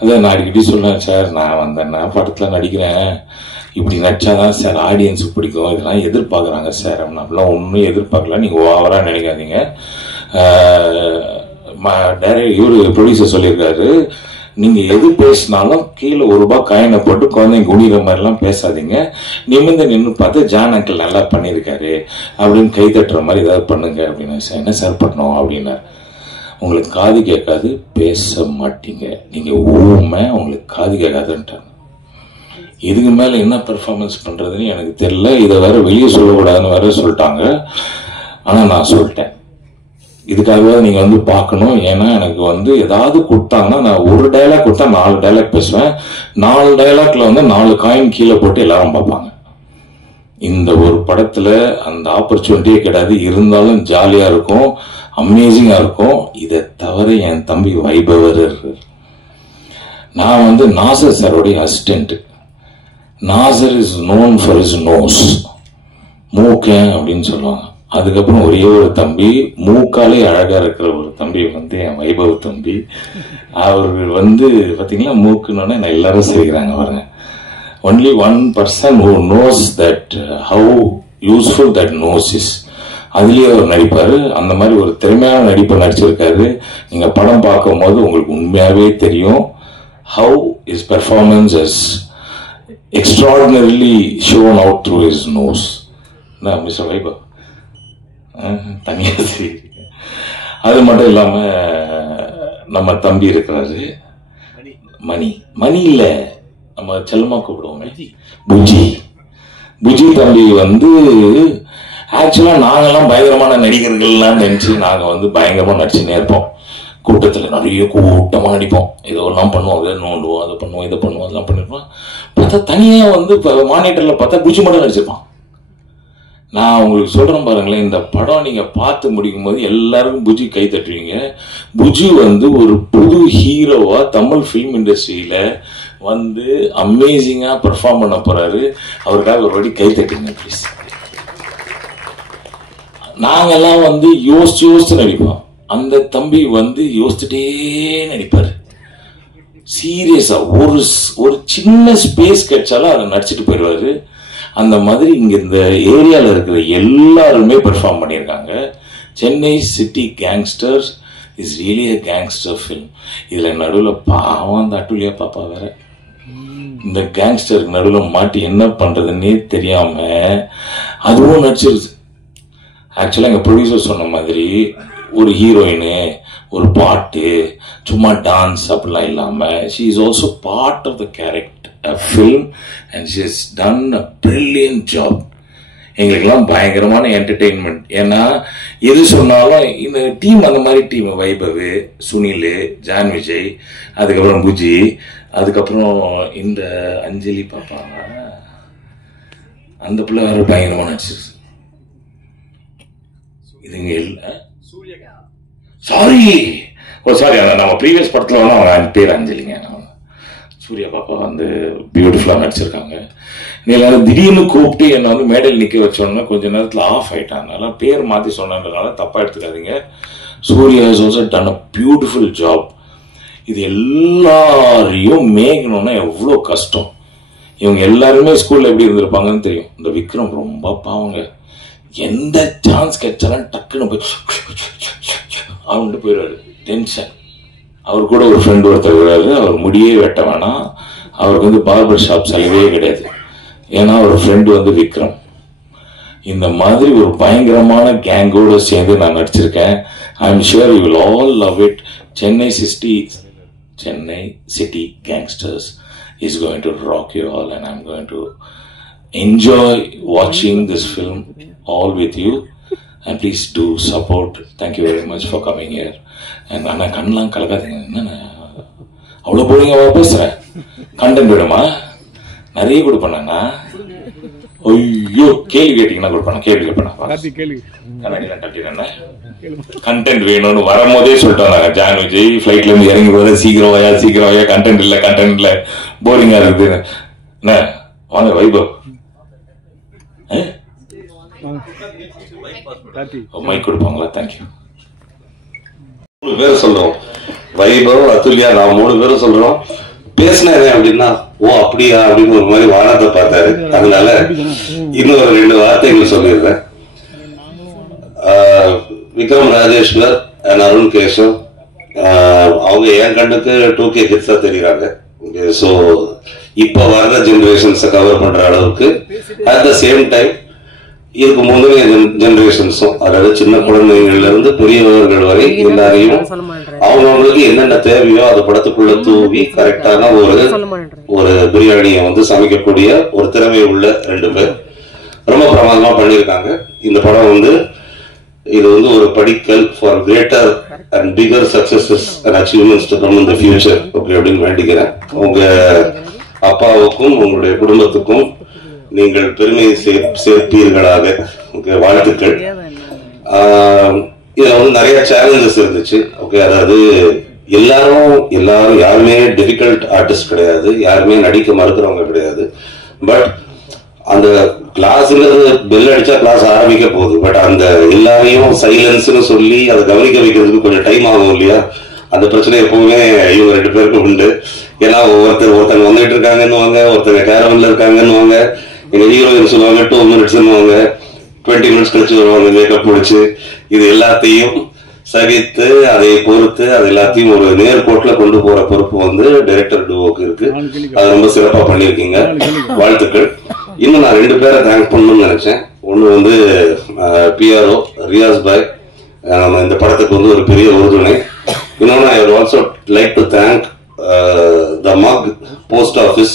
அதான் நான் அடிக்கடி சொல்லுவேன், சார் நான் வந்தேன்னா படத்தில் நடிக்கிறேன், இப்படி நடிச்சாதான் சார் ஆடியன்ஸுக்கு பிடிக்கும், இதெல்லாம் எதிர்பார்க்குறாங்க சார். அப்படிலாம் ஒன்றும் எதிர்பார்க்கல, நீங்கள் ஓவராக நினைக்காதீங்க. இவர் ப்ரொடியூசர் சொல்லியிருக்காரு, நீங்க எது பேசினாலும் கீழே ₹1 காயினை போட்டு குழந்தைங்க குடிக்கிற மாதிரிலாம் பேசாதீங்க, நிமிர்ந்து நின்று பார்த்து ஜான் அங்கிள் நல்லா பண்ணியிருக்காரு அப்படின்னு கை தட்டுற மாதிரி ஏதாவது பண்ணுங்க அப்படின்னு. சார் என்ன சார் பண்ணோம் அப்படின்னா, உங்களுக்கு காது கேட்காது, பேச மாட்டீங்க, நீங்க ஊமை, உங்களுக்கு காது கேட்காதுன்ட்டாங்க. இதுக்கு மேல என்ன பெர்ஃபார்மன்ஸ் பண்றதுன்னு எனக்கு தெரியல. இதை வேற வெளியே சொல்லக்கூடாதுன்னு வேற சொல்லிட்டாங்க. ஆனா நான் சொல்லிட்டேன், இதுக்காகவே நீங்க வந்து பார்க்கணும். ஏன்னா எனக்கு வந்து ஏதாவது கொடுத்தாங்கன்னா, நான் ஒரு டைலாக் கொடுத்தா 4 டைலாக் பேசுவேன். 4 டைலாக்ல வந்து 4 காயின் கீழே போட்டு எல்லாரும் பார்ப்பாங்க. இந்த ஒரு படத்துல அந்த ஆப்பர்ச்சுனிட்டியே கிடையாது. இருந்தாலும் ஜாலியா இருக்கும், அமேசிங்கா இருக்கும். இதை தவிர என் தம்பி வைபவர் இருக்காரு. நான் வந்து நாசர் சாரோடைய assistant. Nassar is known for his nose, மூக்கேன் அப்படின்னு சொல்லுவாங்க. அதுக்கப்புறம் ஒரே ஒரு தம்பி, மூக்காலே அழகா இருக்கிற ஒரு தம்பி வந்து என் வைபவ தம்பி. அவர் வந்து பாத்தீங்களா, மூக்குன்னு நான் எல்லாரும் சிரிக்கிறாங்க பாருங்க. only one person who knows that how useful that nose is. அதுலேயே அவர் நடிப்பார். அந்த மாதிரி ஒரு திறமையான நடிப்பை நடிச்சிருக்காரு. நீங்கள் படம் பார்க்கும் போது உங்களுக்கு உண்மையாகவே தெரியும் how his performance is extraordinarily shown out through his nose. நான் மிஸ்டர் வைபவ் தனியாக சரி. அது மட்டும் இல்லாமல் நம்ம தம்பி இருக்கிறாரு மணி. மணி இல்லை, நம்ம செல்லமாக கூப்பிடுவோமே புஜி. புஜி தம்பி வந்து ஆக்சுவலாக நாங்கள்லாம் பயங்கரமான நடிகர்கள்லாம் நினச்சி நாங்கள் வந்து பயங்கரமாக நடிச்சுன்னே இருப்போம். கூட்டத்தில் நிறைய கூட்டமாக நடிப்போம். ஏதோ எல்லாம் பண்ணுவோம், அதை நோண்டுவோம், அதை பண்ணுவோம், இதை பண்ணுவோம், அதெல்லாம் பண்ணிருப்போம். பார்த்தா தனியாக வந்து இப்போ மானிட்டரில் பார்த்தா புஜி மட்டும் நடிச்சிருப்பான். நான் உங்களுக்கு சொல்கிறேன் பாருங்களேன், இந்த படம் நீங்கள் பார்த்து முடிக்கும் போது எல்லாருக்கும் புஜி கை தட்டுவீங்க. புஜி வந்து ஒரு புது ஹீரோவாக தமிழ் ஃபிலிம் இண்டஸ்ட்ரியில் வந்து அமேசிங்காக பெர்ஃபார்ம் பண்ண போகிறாரு. அவருக்காக ஒரு வாட்டி கை தட்டுங்க ப்ளீஸ். நாங்கெல்லாம் வந்து யோசிச்சு நடிப்போம். அந்த தம்பி வந்து யோசிச்சுட்டே நடிப்பார். சீரியஸாக ஒரு சின்ன ஸ்பேஸ் கிடைச்சாலும் அதை நடிச்சுட்டு போயிடுவார். அந்த மாதிரி இங்கே இந்த ஏரியாவில் இருக்கிற எல்லாருமே பெர்ஃபார்ம் பண்ணியிருக்காங்க. Chennai city gangsters is really a gangster film. இதில் நடுவில் பாவம் அந்த அட்டுலியா பாப்பா வேற இந்த கேங்ஸ்டருக்கு நடுவில் மாட்டி என்ன பண்ணுறதுன்னே தெரியாமல் அதுவும் நடிச்சிருச்சு. ஆக்சுவலாக எங்கள் ப்ரொடியூசர் சொன்ன மாதிரி ஒரு ஹீரோயினு, ஒரு பாட்டு, சும்மா டான்ஸ் அப்படிலாம் இல்லாமல் she is also part of the character film and she has done a brilliant job. எங்களுக்கெல்லாம் பயங்கரமான என்டர்டெயின்மெண்ட். ஏன்னா எது சொன்னாலும் இந்த டீம் அந்த மாதிரி டீம் வைபவ், சுனில், ஜான் விஜய், அதுக்கப்புறம் புஜி, அதுக்கப்புறம் இந்த அஞ்சலி பாப்பாங்க, அந்த பிள்ளை வேற பயங்கரமாக நடிச்சிருக்கு. இதுங்க இல்லை சாரி நம்ம ப்ரீவியஸ் படத்தில் வந்து அவங்க பேர் அஞ்சலிங்க. சூர்யா பாப்பா வந்து பியூட்டிஃபுல்லாக நடிச்சிருக்காங்க. எல்லாரும் திடீர்னு கூப்பிட்டு என்னை வந்து மேடையில் நிற்க வச்சோன்னா கொஞ்ச நேரத்தில் ஆஃப் ஆகிட்டாங்க. அதனால பேர் மாற்றி சொன்னதுனால தப்பாக எடுத்துக்காதீங்க. Suriya has also done a beautiful job. இது எல்லாரையும் மேய்க்கணும்னா எவ்வளோ கஷ்டம். இவங்க எல்லாருமே ஸ்கூலில் எப்படி இருந்திருப்பாங்கன்னு தெரியும். இந்த விக்ரம் ரொம்ப பாவங்க. எந்த சான்ஸ் கிடைச்சாலும் டக்குன்னு போய் அவன்ட்டு போயிடுவாரு. டென்ஷன். அவர் கூட ஒரு ஃப்ரெண்டு ஒருத்தர் வருவாரு. அவர் முடியே வெட்ட வேணாம், அவருக்கு வந்து பார்பர் ஷாப் செலவே கிடையாது. ஏன்னா அவர் ஃப்ரெண்டு வந்து விக்ரம். இந்த மாதிரி ஒரு பயங்கரமான கேங்கோடு சேர்ந்து நான் நடிச்சிருக்கேன். I am sure you will all love it. Chennai city gangsters is going to rock you all and I am going to enjoy watching this film all with you and please do support. Thank you very much for coming here. And அண்ணா கண்ணெலாம் கலக்காதீங்க. என்ன அவ்வளோ போறீங்க பேசுகிறேன். Content வேணுமா? நிறைய கொடுப்பேண்ணா. ஐயோ கேள்வி கேட்டீங்கன்னா கொடுப்பேன். கேள்வி கேட்பேன். கண்டென்ட் வேணும்னு வரும்போதே சொல்லிட்டோம். ஜான் விஜய் ஃப்ளைட்ல இருந்து இறங்கி போத சீக்கிரம் வாயா கண்டென்ட் இல்லை போரிங்கா இருக்குது. என்ன வாங்க வைபவ் மைக் கொடுப்பாங்களா? தேங்க்யூ. 3 பேர் சொல்றோம். வைபவ், அதுல்யா, நான் 3 பேரும் சொல்றோம். பேசினேன் அப்படின்னா ஓ அப்படியா அப்படின்னு ஒரு மாதிரி வானத்தை பார்த்தாரு. அதனால இன்னும் ஒரு 2 வார்த்தைகள் சொல்லிடுறேன். விக்ரம் ராஜேஸ்வர் அண்ட் அருண் கேஷவ் அவங்க என் கண்ணுக்கு 2K கிட்ஸா தெரியுறாங்க. ஸோ இப்போ வர்ற ஜென்ரேஷன்ஸை கவர் பண்ற அளவுக்கு அட் த சேம் டைம் இதுக்கு முந்தைய ஜெனரேஷன்ஸும், அதாவது சின்ன குழந்தைகள்ல இருந்து பெரியவர்கள் வரை எல்லாரையும் அவங்களுக்கு என்னென்ன தேவையோ அதை படத்துக்குள்ள தூவி கரெக்டான ஒரு பிரியாணியை வந்து சமைக்கக்கூடிய ஒரு திறமை உள்ள 2 பேர் ரொம்ப பிரமாதமா பண்ணியிருக்காங்க. இந்த படம் வந்து இது வந்து ஒரு படிக்கல் for greater and bigger successes and achievements to come in the future. Okay அப்படின்னு வேண்டிக்கிறேன். உங்க அப்பாவுக்கும் உங்களுடைய குடும்பத்துக்கும் நீங்கள் பெருமை சேர்ப்பீர்களாக. ஓகே, வாழ்த்துக்கள். இதுல வந்து நிறைய சேலஞ்சஸ் இருந்துச்சு. ஓகே, அதாவது எல்லாரும் யாருமே டிஃபிகல்ட் ஆர்டிஸ்ட் கிடையாது, யாருமே நடிக்க மறுக்கிறவங்க கிடையாது. பட் அந்த கிளாஸ்ங்கிறது பெல் அடிச்சா கிளாஸ் ஆரம்பிக்க போகுது. பட் அந்த எல்லாரையும் சைலன்ஸ்னு சொல்லி அதை கவனிக்க வைக்கிறதுக்கு கொஞ்சம் டைம் ஆகும் இல்லையா? அந்த பிரச்சனை எப்பவுமே இவங்க 2 பேருக்கு உண்டு. ஏன்னா ஒருத்தங்க வந்துட்டு இருக்காங்கன்னு, ஒருத்தங்க கேரவன்ல இருக்காங்கன்னு, எங்க ஹீரோயின் சொல்லுவாங்க 2 minutes 20 minutes கழிச்சு வருவாங்க மேக்கப் முடிச்சு. இது எல்லாத்தையும் சகித்து அதை பொறுத்து அது எல்லாத்தையும் ஒரு நேர்கோட்டுல கொண்டு போற பொறுப்பு வந்து டைரக்டர் டுவோக்கு இருக்கு. அது ரொம்ப சிறப்பா பண்ணிருக்கீங்க, வாழ்த்துக்கள். இன்னும் நான் 2 பேரை தேங்க் பண்ணணும்னு நினைச்சேன். ஒண்ணு வந்து PRO ரியாஸ் பாய், நம்ம இந்த படத்துக்கு வந்து ஒரு பெரிய உறுதுணை. இன்னொன்னு ஐ would also like to thank the Mug Post Office,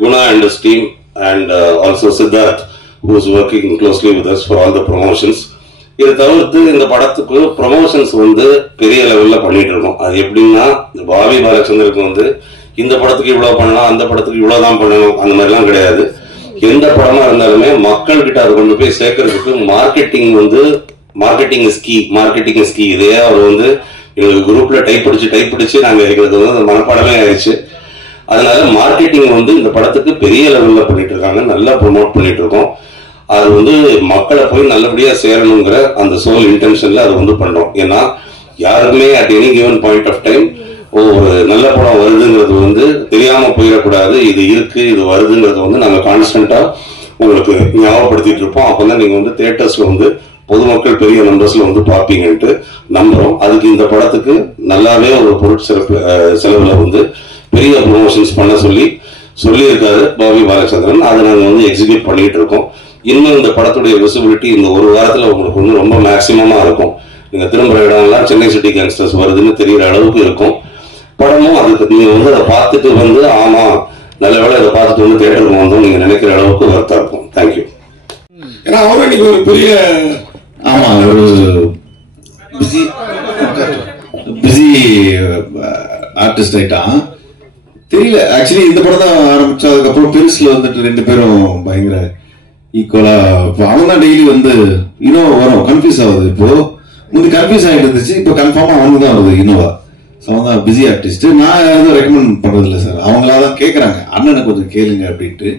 Guna and his team, and also Siddharth, who is working closely with us for all the promotions. இதை தவிர்த்து இந்த படத்துக்கு ப்ரொமோஷன்ஸ் வந்து பெரிய லெவல்ல பண்ணிட்டு இருக்கோம். அது எப்படின்னா, பாபி பாலச்சந்தருக்கு வந்து இந்த படத்துக்கு இவ்வளவு பண்ணலாம், அந்த படத்துக்கு இவ்வளவுதான் பண்ணணும், அந்த மாதிரிலாம் கிடையாது. எந்த படமா இருந்தாலுமே மக்கள் கிட்ட அதை கொண்டு போய் சேர்க்கறதுக்கு மார்க்கெட்டிங் இஸ் கீ. இதே அவர் வந்து எங்களுக்கு குரூப்ல டைப் பிடிச்சு நாங்க இருக்கிறது வந்து அந்த மனப்பாடமே ஆயிடுச்சு. அதனால மார்க்கெட்டிங் வந்து இந்த படத்துக்கு பெரிய லெவல்ல பண்ணிட்டு இருக்காங்க, நல்லா ப்ரொமோட் பண்ணிட்டு இருக்கோம். அது வந்து மக்களை போய் நல்லபடியா சேரணுங்கிற அந்த சோல் இன்டென்ஷன்ல அது வந்து பண்றோம். ஏன்னா யாருமே at any given point of time ஒரு நல்ல படம் வருதுங்கிறது வந்து தெரியாம போயிடக்கூடாது. இது இருக்கு, இது வருதுங்கிறது வந்து நாங்க கான்ஸ்டன்டா உங்களுக்கு ஞாபகப்படுத்திட்டு இருப்போம். அப்பதான் நீங்க வந்து தியேட்டர்ஸ்ல வந்து பொதுமக்கள் பெரிய நம்பர்ஸ்ல வந்து பார்ப்பீங்கன்ட்டு நம்புறோம். அதுக்கு இந்த படத்துக்கு நல்லாவே ஒரு செலவுல வந்து பெரிய ப்ரொமோஷன்ஸ் பண்ண சொல்லியிருக்காரு பாபி பாலச்சந்திரன். அதை நாங்க வந்து எக்ஸிக்யூட் பண்ணிட்டு இருக்கோம். இன்னும் இந்த படத்துடைய விசிபிலிட்டி இந்த ஒரு வாரத்துல உங்களுக்கு வந்து ரொம்ப மேக்சிமமா இருக்கும். நீங்க திரும்புற இடம்லாம் சென்னை சிட்டி கேங்ஸ்டர்ஸ் வருதுன்னு தெரியற அளவுக்கு இருக்கும் படமும். அதுக்கு நீங்க வந்து அதை பார்த்துட்டு வந்து ஆமா நல்ல வேலை இதை பார்த்துட்டு வந்து தியேட்டருக்கு வந்தோம் நீங்க நினைக்கிற அளவுக்கு ஒர்த்தா இருக்கும். தேங்க்யூ. ஏன்னா அவன் இன்னைக்கு ஒரு பெரிய ஒரு பிஸி ஆர்டிஸ்ட் ஆயிட்டான். தெரியல ஆக்சுவலி இந்த படம் தான் ஆரம்பிச்சோம். அதுக்கப்புறம் பெருசுல வந்துட்டு 2 பேரும் பயங்கர ஈக்குவலா அவன் தான் டெய்லி வந்து இனோவா வரும். கன்ஃபியூஸ் ஆகுது. இப்போ முந்தி கன்ஃபியூஸ் ஆகிட்டு இருந்துச்சு, இப்போ கன்ஃபார்மா அவனுக்கு தான் வருது இனோவா. அவன் தான் பிஸி ஆர்டிஸ்ட். நான் எதுவும் ரெக்கமெண்ட் பண்றது இல்லை சார். அவங்களாதான் கேட்கறாங்க அண்ணனை கொஞ்சம் கேளுங்க அப்படின்ட்டு.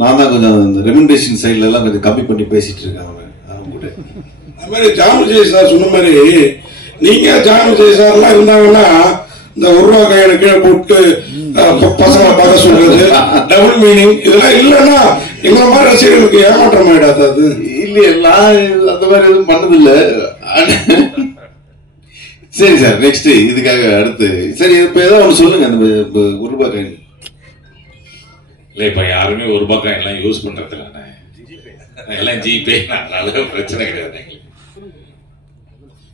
நான் தான் கொஞ்சம் இந்த ரெமெண்டேஷன் சைட்ல எல்லாம் கொஞ்சம் கம்மி பண்ணி பேசிட்டு இருக்கேன் அவங்க கூட. அது மாதிரி ஜான் விஜய் சார் சொன்ன மாதிரி நீங்க ஜான் விஜய் சார் எல்லாம் இருந்தாங்கன்னா இந்த 1 ரூபா கையில கீழே போட்டு பசங்களை பார்க்க சொல்றது, டபுள் மீனிங் இதெல்லாம் இல்லைன்னா எங்களை மாதிரி ரசிகர்களுக்கு ஏமாற்றம் ஆயிடாது. அது இல்லையே, நான் அந்த மாதிரி எதுவும் பண்ணது இல்லை. சரி சார், நெக்ஸ்ட் இதுக்காக அடுத்து சரி இப்ப ஏதாவது ஒன்று சொல்லுங்க. அந்த 1 ரூபாய் காயின் இல்ல, இப்ப யாருமே 1 ரூபாய் காயின் எல்லாம் யூஸ் பண்றது இல்லை, எல்லாம் ஜிபே. அதனால பிரச்சனை கிடையாது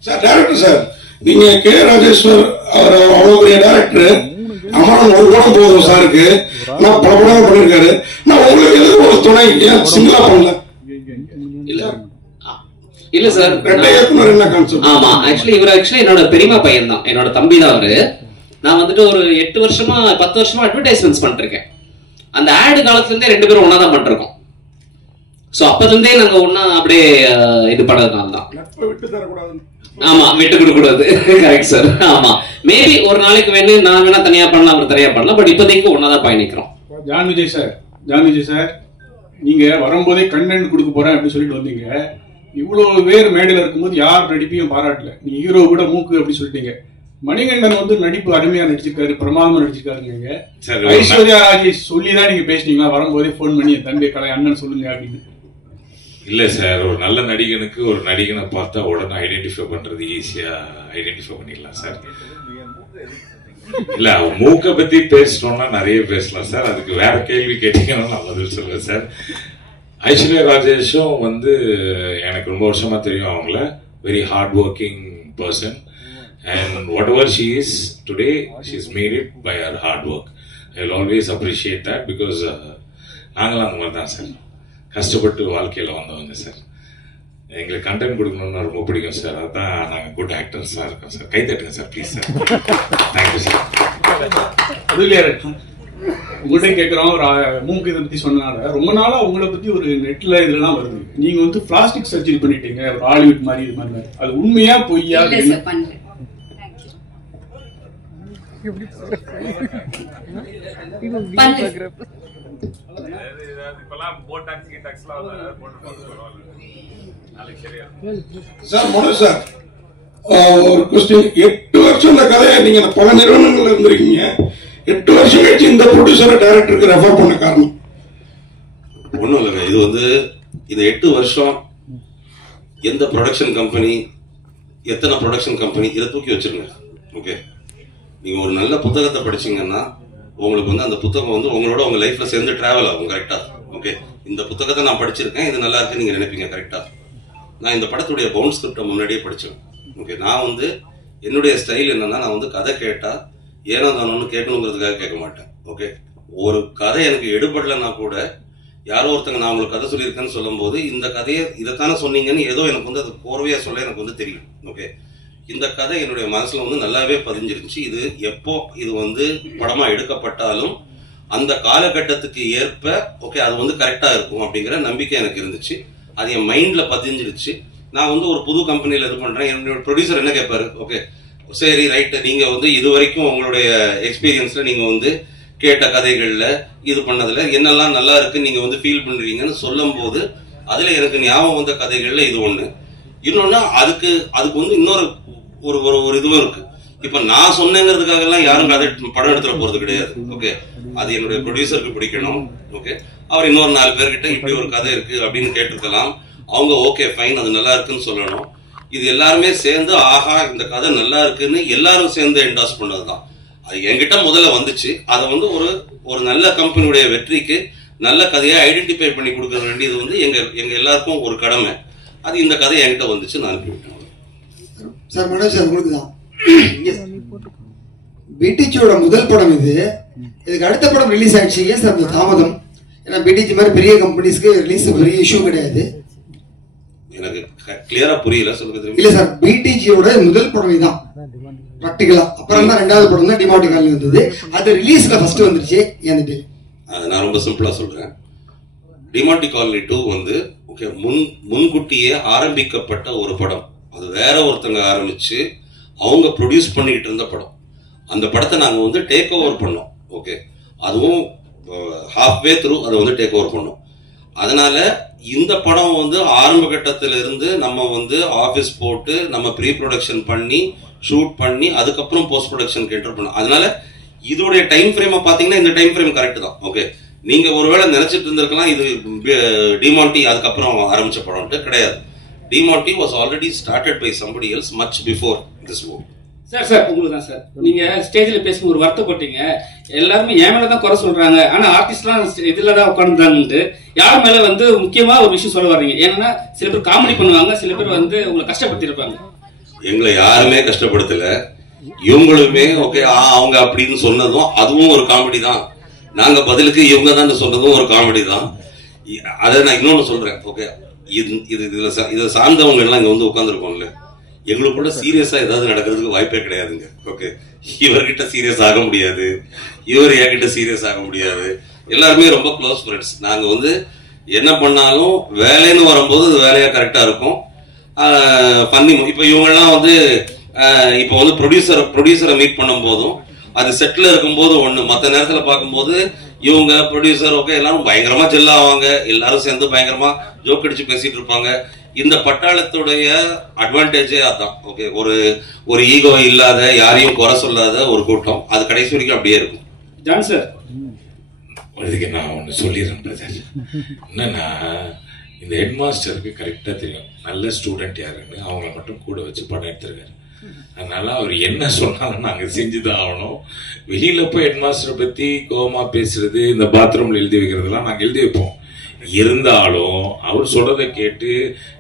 சார். டைரக்டர் சார், நீங்க கே ராஜேஸ்வர் அவர் அவ்வளவு பெரிய டைரக்டர், அமரன் 1 படம் போதும் சாருக்கு, நான் பல படம் பண்ணிருக்காரு. நான் உங்களுக்கு எதுக்கு ஒரு துணை ஏன் சிங்கிளா பண்ணல? இல்ல சார், ஆமா ஆக்சுவலி இவர் என்னோட பெரியமா பையன் தான், என்னோட தம்பி தான் அவரு. நான் வந்துட்டு ஒரு 8 வருஷமா 10 வருஷமா அட்வர்டைஸ்மெண்ட்ஸ் பண்ணிருக்கேன். அந்த ஆடு காலத்துல இருந்தே 2 பேரும் ஒன்னா தான் பண்ணிருக்கோம். சோ அப்பத்துல இருந்தே நாங்க ஒன்னா அப்படியே இது பண்ணதுனால தான். ஆமா, விட்டு கொடுக்க கூடாது. Correct sir. ஆமா, மேபி ஒரு நாளைக்கு வேணும் நான் வேணா தனியா பண்ணலாம், அவர் தனியா பண்ணலாம். பட் இப்போதைக்கு ஒன்னாதான் பயணிக்கிறோம். ஜான் விஜய் சார், நீங்க வரும்போதே கண்டென்ட் கொடுக்க போறேன் அப்படின்னு சொல்லிட்டு வந்தீங்க. இவ்வளவு பேர் மேடையில இருக்கும்போது யார் நடிப்பையும் பாராட்டல. நீ ஹீரோ கூட மூக்கு அப்படி சொல்லிட்டீங்க. மணிகண்டன் வந்து நடிப்பு அருமையா நடிச்சிருக்காரு, பிரமாதமா நடிச்சிருக்காருங்க. ஐஸ்வர்யா ராஜேஷ் சொல்லிதான் நீங்க பேசினீங்களா வரும்போதே போன் பண்ணி என் தம்பி கலை அண்ணன் சொல்லுங்க அப்படின்னு? இல்ல சார், ஒரு நல்ல நடிகனுக்கு ஒரு நடிகனை பார்த்தா உடனே ஐடென்டிஃபை பண்றது ஈஸியா ஐடென்டிஃபை பண்ணிடலாம் சார். இல்ல, மூக்க பத்தி பேசணும்னா நிறைய பேசலாம் சார். அதுக்கு வேற கேள்வி கேட்டீங்கன்னா நான் பதில் சொல்லுவேன் சார். ஐஸ்வர்யா ராஜேஷும் வந்து எனக்கு ரொம்ப வருஷமா தெரியும். அவங்கள very hard working person, and whatever she is today, she's made it by her hard work. I'll always appreciate that because நாங்களும் அந்த மாதிரி தான் சார், கஷ்டப்பட்டு வாழ்க்கையில வந்தவங்க சார். எங்களுக்கு கண்டென்ட் கொடுக்கணும்னு ரொம்ப பிடிக்கும் சார். அதான் நாங்கள் குட் ஆக்டர்ஸாக இருக்கோம் சார். கை தட்டுங்க sir please sir. Thank you sir. உங்கள்கிட்ட கேட்குறோம், ஒரு மூக்கு இதை பற்றி சொன்னனால ரொம்ப நாளா உங்களை பற்றி ஒரு நெட்டில் இதெல்லாம் வருது. நீங்க வந்து பிளாஸ்டிக் சர்ஜரி பண்ணிட்டீங்க, ஒரு ஹாலிவுட் மாதிரி இது மாதிரி. அது உண்மையா பொய்யா? சார் மனோஜ் சார், ஒரு கொஸ்டின். 8 வருஷம் இந்த கதையை நீங்க பல நிறுவனங்கள் இருந்திருக்கீங்க, 8 வருஷம் கழிச்சு இந்த ப்ரொடியூசரை டைரக்டருக்கு ரெஃபர் பண்ண காரணம்? ஒன்றும் இல்லைங்க, இது வந்து இந்த 8 வருஷம் எந்த ப்ரொடக்ஷன் கம்பெனி, எத்தனை ப்ரொடக்ஷன் கம்பெனி, இதை தூக்கி வச்சிருங்க. ஓகே, நீங்க ஒரு நல்ல புத்தகத்தை படிச்சீங்கன்னா உங்களுக்கு வந்து அந்த புத்தகம் வந்து உங்களோட உங்க லைஃப்ல சேர்ந்து டிராவல் ஆகும். கரெக்டா? ஓகே, இந்த புத்தகத்தை நான் படிச்சிருக்கேன், இது நல்லா இருக்குன்னு நீங்க நினைப்பீங்க. கரெக்டா? நான் இந்த படத்துடைய பவுண்ட் ஸ்கிரிப்டை முன்னாடியே படிச்சேன். ஓகே, நான் வந்து என்னுடைய ஸ்டைல் என்னன்னா, நான் வந்து கதை கேட்டா ஏனோ தானோன்னு கேட்கணுங்கிறதுக்காக கேட்க மாட்டேன். ஓகே, ஒரு கதை எனக்கு எடுபடலைன்னா கூட யாரோ ஒருத்தங்க நான் உங்களுக்கு கதை சொல்லியிருக்கேன்னு சொல்லும் போது இந்த கதையை இதைத்தானே சொன்னீங்கன்னு ஏதோ எனக்கு வந்து அது கோர்வையா சொல்ல எனக்கு வந்து தெரியும். ஓகே, இந்த கதை என்னுடைய மனசுல வந்து நல்லாவே பதிஞ்சிருந்துச்சு. இது எப்போ இது வந்து படமா எடுக்கப்பட்டாலும் அந்த காலகட்டத்துக்கு ஏற்ப ஓகே அது வந்து கரெக்டா இருக்கும் அப்படிங்கிற நம்பிக்கை எனக்கு இருந்துச்சு. அது என் மைண்ட்ல பதிஞ்சிருச்சு. நான் வந்து ஒரு புது கம்பெனியில இது பண்றேன், என்னோட ப்ரொடியூசர் என்ன கேட்பாரு, ஓகே சரி ரைட், நீங்க வந்து இது வரைக்கும் உங்களுடைய எக்ஸ்பீரியன்ஸ்ல நீங்க வந்து கேட்ட கதைகள்ல இது பண்ணதுல என்னெல்லாம் நல்லா இருக்கு நீங்க வந்து ஃபீல் பண்றீங்கன்னு சொல்லும் போது அதுல எனக்கு ஞாபகம் வந்த கதைகள்ல இது ஒண்ணு. இன்னொன்னு அதுக்கு வந்து இன்னொரு ஒரு ஒரு இதுவும் இருக்கு. இப்ப நான் சொன்னேங்கிறதுக்காக எல்லாம் யாரும் கதை படம் எடுத்துட போறது கிடையாது. ஓகே, அது என்னுடைய ப்ரொடியூசருக்கு பிடிக்கணும். ஓகே, அவர் இன்னொரு 4 பேர்கிட்ட இப்படி ஒரு கதை இருக்கு அப்படின்னு கேட்டிருக்கலாம். அவங்க ஓகே ஃபைன் அது நல்லா இருக்குன்னு சொல்லணும். இது எல்லாருமே சேர்ந்து ஆஹா இந்த கதை நல்லா இருக்குன்னு எல்லாரும் சேர்ந்து என்டாஸ் பண்ணதுதான். அது என்கிட்ட முதல்ல வந்துச்சு. அதை வந்து ஒரு நல்ல கம்பெனியுடைய வெற்றிக்கு நல்ல கதையை ஐடென்டிஃபை பண்ணி கொடுக்க வேண்டியது வந்து எங்க எல்லாருக்கும் ஒரு கடமை. அது இந்த கதை என்கிட்ட வந்துச்சு, நான் அனுப்பிவிட்டேன். சார் மனோஜ் சார், உங்களுக்கு தான் பிடிஜியோட முதல் படம் இது. இதுக்கு அடுத்த படம் ரிலீஸ் ஆயிடுச்சு. ஏன் சார் இந்த தாமதம்? ஏன்னா பிடிஜி மாதிரி பெரிய கம்பெனிஸ்க்கு ரிலீஸ் பெரிய இஷ்யூ கிடையாது. எனக்கு கிளியரா புரியல, சொல்லுங்க. இல்ல சார், பிடிஜியோட முதல் படம் இதுதான் பிராக்டிகலா. அப்புறம் தான் 2வது படம் தான் டிமாண்டி காலனி வந்தது. அது ரிலீஸ்ல ஃபர்ஸ்ட் வந்துருச்சு. ஏன்னுட்டு நான் ரொம்ப சிம்பிளா சொல்றேன். டிமாண்டி காலனி 2 வந்து ஓகே முன்கூட்டியே ஆரம்பிக்கப்பட்ட ஒரு படம். அது வேற ஒருத்தங்க ஆரம்பிச்சு அவங்க ப்ரொடியூஸ் பண்ணிட்டு இருந்த படம். அந்த படத்தை நாங்க வந்து டேக் ஓவர் பண்ணோம். ஓகே, அதுவும் ஹாஃப்வே த்ரூ அதை வந்து டேக் ஓவர் பண்ணோம். அதனால இந்த படம் வந்து ஆரம்ப கட்டத்தில இருந்து நம்ம வந்து ஆபீஸ் போட்டு நம்ம ப்ரீ ப்ரொடக்ஷன் பண்ணி ஷூட் பண்ணி அதுக்கப்புறம் போஸ்ட் ப்ரொடக்ஷனுக்கு என்டர் பண்ணோம். அதனால இதோடைய டைம் ஃப்ரேமை பாத்தீங்கன்னா இந்த டைம் ஃப்ரேம் கரெக்ட் தான். ஓகே, நீங்க ஒருவேளை நினைச்சிட்டு இருந்திருக்கலாம் இது டிமாண்டி அதுக்கப்புறம் ஆரம்பிச்ச படம். கிடையாது. Demonte was already started by somebody else much before this movie. Sir உங்களுக்கு தான் சார், நீங்க ஸ்டேஜ்ல பேசும்போது ஒரு வருத்தப்பட்டீங்க. எல்லாருமே என் மேலதான் குறை சொல்றாங்க, ஆனா ஆர்டிஸ்ட்லாம் இதுலதான் உட்காந்துட்டாங்கன்ட்டு யார் மேல வந்து முக்கியமா ஒரு விஷயம் சொல்ல வர்றீங்க. ஏன்னா சில பேர் காமெடி பண்ணுவாங்க, சில பேர் வந்து உங்களை கஷ்டப்படுத்தி இருப்பாங்க. எங்களை யாருமே கஷ்டப்படுத்தல. இவங்களுமே ஓகே அவங்க அப்படின்னு சொன்னதும் அதுவும் ஒரு காமெடி தான். நாங்க பதிலுக்கு இவங்க தான் சொன்னதும் ஒரு காமெடி தான். அதை நான் இன்னொன்னு சொல்றேன். ஓகே, இதை சார்ந்தவங்க எல்லாம் இங்க வந்து உட்கார்ந்துருக்கோம்ல, எங்களுக்குள்ள சீரியஸா ஏதாவது நடக்கிறதுக்கு வாய்ப்பே கிடையாதுங்க. ஓகே, இவர்கிட்ட சீரியஸ் ஆக முடியாது, இவர் என்கிட்ட சீரியஸ் ஆக முடியாது. எல்லாருமே ரொம்ப க்ளோஸ் ஃப்ரெண்ட்ஸ். நாங்க வந்து என்ன பண்ணாலும் வேலைன்னு வரும்போது அது வேலையா கரெக்டா இருக்கும். பண்ணி இப்ப இவங்க எல்லாம் வந்து இப்ப வந்து ப்ரொடியூசரை மீட் பண்ணும் போதும் அது செட்ல இருக்கும் போது ஒண்ணு, மற்ற நேரத்துல பார்க்கும்போது இவங்க ப்ரொடியூசர் ஓகே எல்லாரும் பயங்கரமா ஜெல் ஆவாங்க, எல்லாரும் சேர்ந்து பயங்கரமா ஜோக் அடிச்சு பேசிட்டு இருப்பாங்க. இந்த பட்டாளத்துடைய அட்வான்டேஜே அதான். ஓகே, ஒரு ஈகோ இல்லாத யாரையும் குறை சொல்லாத ஒரு கூட்டம். அது கடைசி வரைக்கும் அப்படியே இருக்கும். ஜான் சார், இதுக்கு நான் ஒன்று சொல்லிடுறேன் பிரதர். என்னன்னா இந்த ஹெட் மாஸ்டருக்கு கரெக்டாக தெரியும் நல்ல ஸ்டூடெண்ட் யாருன்னு. அவங்கள மட்டும் கூட வச்சு படம் எடுத்திருக்காரு. அதனால அவர் என்ன சொன்னாலும் நாங்கள் செஞ்சுதான் ஆகணும். வெளியில போய் ஹெட் மாஸ்டரை பத்தி கோவமா பேசுறது, இந்த பாத்ரூம்ல எழுதி வைக்கிறதுலாம் நாங்கள் எழுதி வைப்போம். இருந்தாலும் அவர் சொல்றதை கேட்டு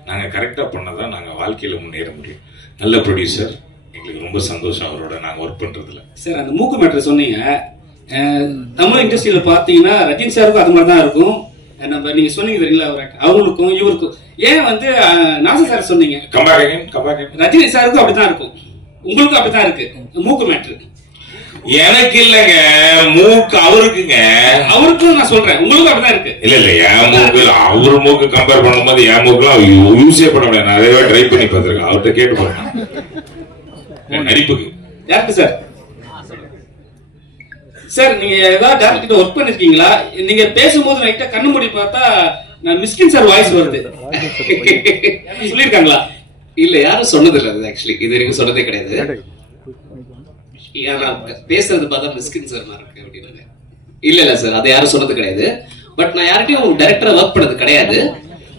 நாங்க கரெக்டா பண்ணதான் நாங்க வாழ்க்கையில முன்னேற முடியும். நல்ல ப்ரொடியூசர், எங்களுக்கு ரொம்ப சந்தோஷம் அவரோட நாங்க ஒர்க் பண்றதுல. சார், அந்த மூக்கு மேட்டர் சொன்னீங்க. தமிழ் இண்டஸ்ட்ரியில பாத்தீங்கன்னா ரஜினி சாருக்கும் அது மாதிரி தான் இருக்கும். நம்ம நீங்க சொன்னீங்க தெரியுங்களா, அவங்களுக்கும் இவருக்கும். ஏன் வந்து நாசர் சார் சொன்னீங்க, ரஜினி சாருக்கும் அப்படித்தான் இருக்கும், உங்களுக்கும் அப்படித்தான் இருக்கு மூக்கு மேட்ரு. எனக்கு இல்லங்க, மூக்கு அவருக்குங்க. அவருக்கும் நான் சொல்றேன், உங்களுக்கும் அப்படிதான் இருக்கு. இல்ல என் மூக்கு அவரு மூக்கு கம்பேர் பண்ணும்போது என் மூக்குலாம் யூஸே பண்ண முடியாது. நிறைய ட்ரை பண்ணி பார்த்திருக்கேன். அவர்கிட்ட கேட்டு போறேன் நடிப்புக்கு. யாருக்கு சார்? சார், நீங்க ஏதாவது டேரக்டர் கிட்ட ஒர்க் பண்ணிருக்கீங்களா? நீங்க பேசும்போது ரைட்டா கண்ணு மூடி பார்த்தா நான் மிஸ்கின் சார் வாய்ஸ் வருது. சொல்லிருக்காங்களா? இல்ல, யாரும் சொன்னது இல்ல. ஆக்சுவலி இது வரைக்கும் சொன்னதே கிடையாது. பேசுறது பார்த்தா மிஸ்கின் சார் மாதிரி இருக்கு அப்படின்னு. இல்ல சார், அதை யாரும் சொன்னது கிடையாது. பட் நான் யார்கிட்டயும் டைரக்டரா ஒர்க் பண்ணது கிடையாது.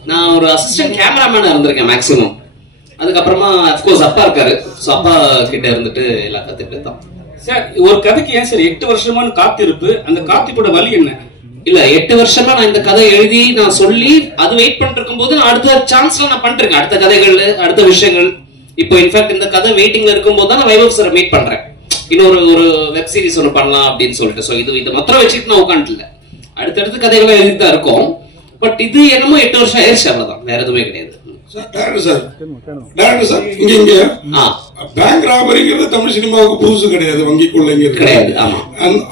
நான் ஒரு அசிஸ்டன்ட் கேமராமேனா இருந்திருக்கேன் மேக்ஸிமம். அதுக்கப்புறமா அப்கோர்ஸ் அப்பா இருக்காரு, ஸோ அப்பா கிட்ட இருந்துட்டு எல்லாம் கத்துட்டு தான். சார் ஒரு கதைக்கு ஏன் சார் 8 வருஷமான காத்திருப்பு? அந்த காத்திருப்போட வழி என்ன? இல்ல 8 வருஷமா நான் இந்த கதை எழுதி நான் சொல்லி அது வெயிட் பண்ணிட்டு இருக்கும் போது நான் அடுத்த சான்ஸ்ல நான் பண்ணிருக்கேன், அடுத்த கதைகள் அடுத்த விஷயங்கள். இப்போ இன்ஃபேக்ட் இந்த கதை வெயிட்டிங்ல இருக்கும் போது தான் நான் வைபவ் சார் மீட் பண்றேன். இன்னொரு வெப் சீரிஸ் ஒன்று பண்ணலாம் அப்படின்னு சொல்லிட்டு. ஸோ இது மாத்திரம் வச்சுட்டு நான் உட்காந்துல அடுத்தடுத்து கதைகளை எழுதி தான் இருக்கும். பட் இது என்னமோ 8 வருஷம் ஆயிடுச்சு, அவ்வளவுதான், வேற எதுவுமே கிடையாது. இங்க பேங்க் ராபரிங்கிறது தமிழ் சினிமாவுக்கு புதுசு கிடையாது, வங்கிக்குள்ள கிடையாது.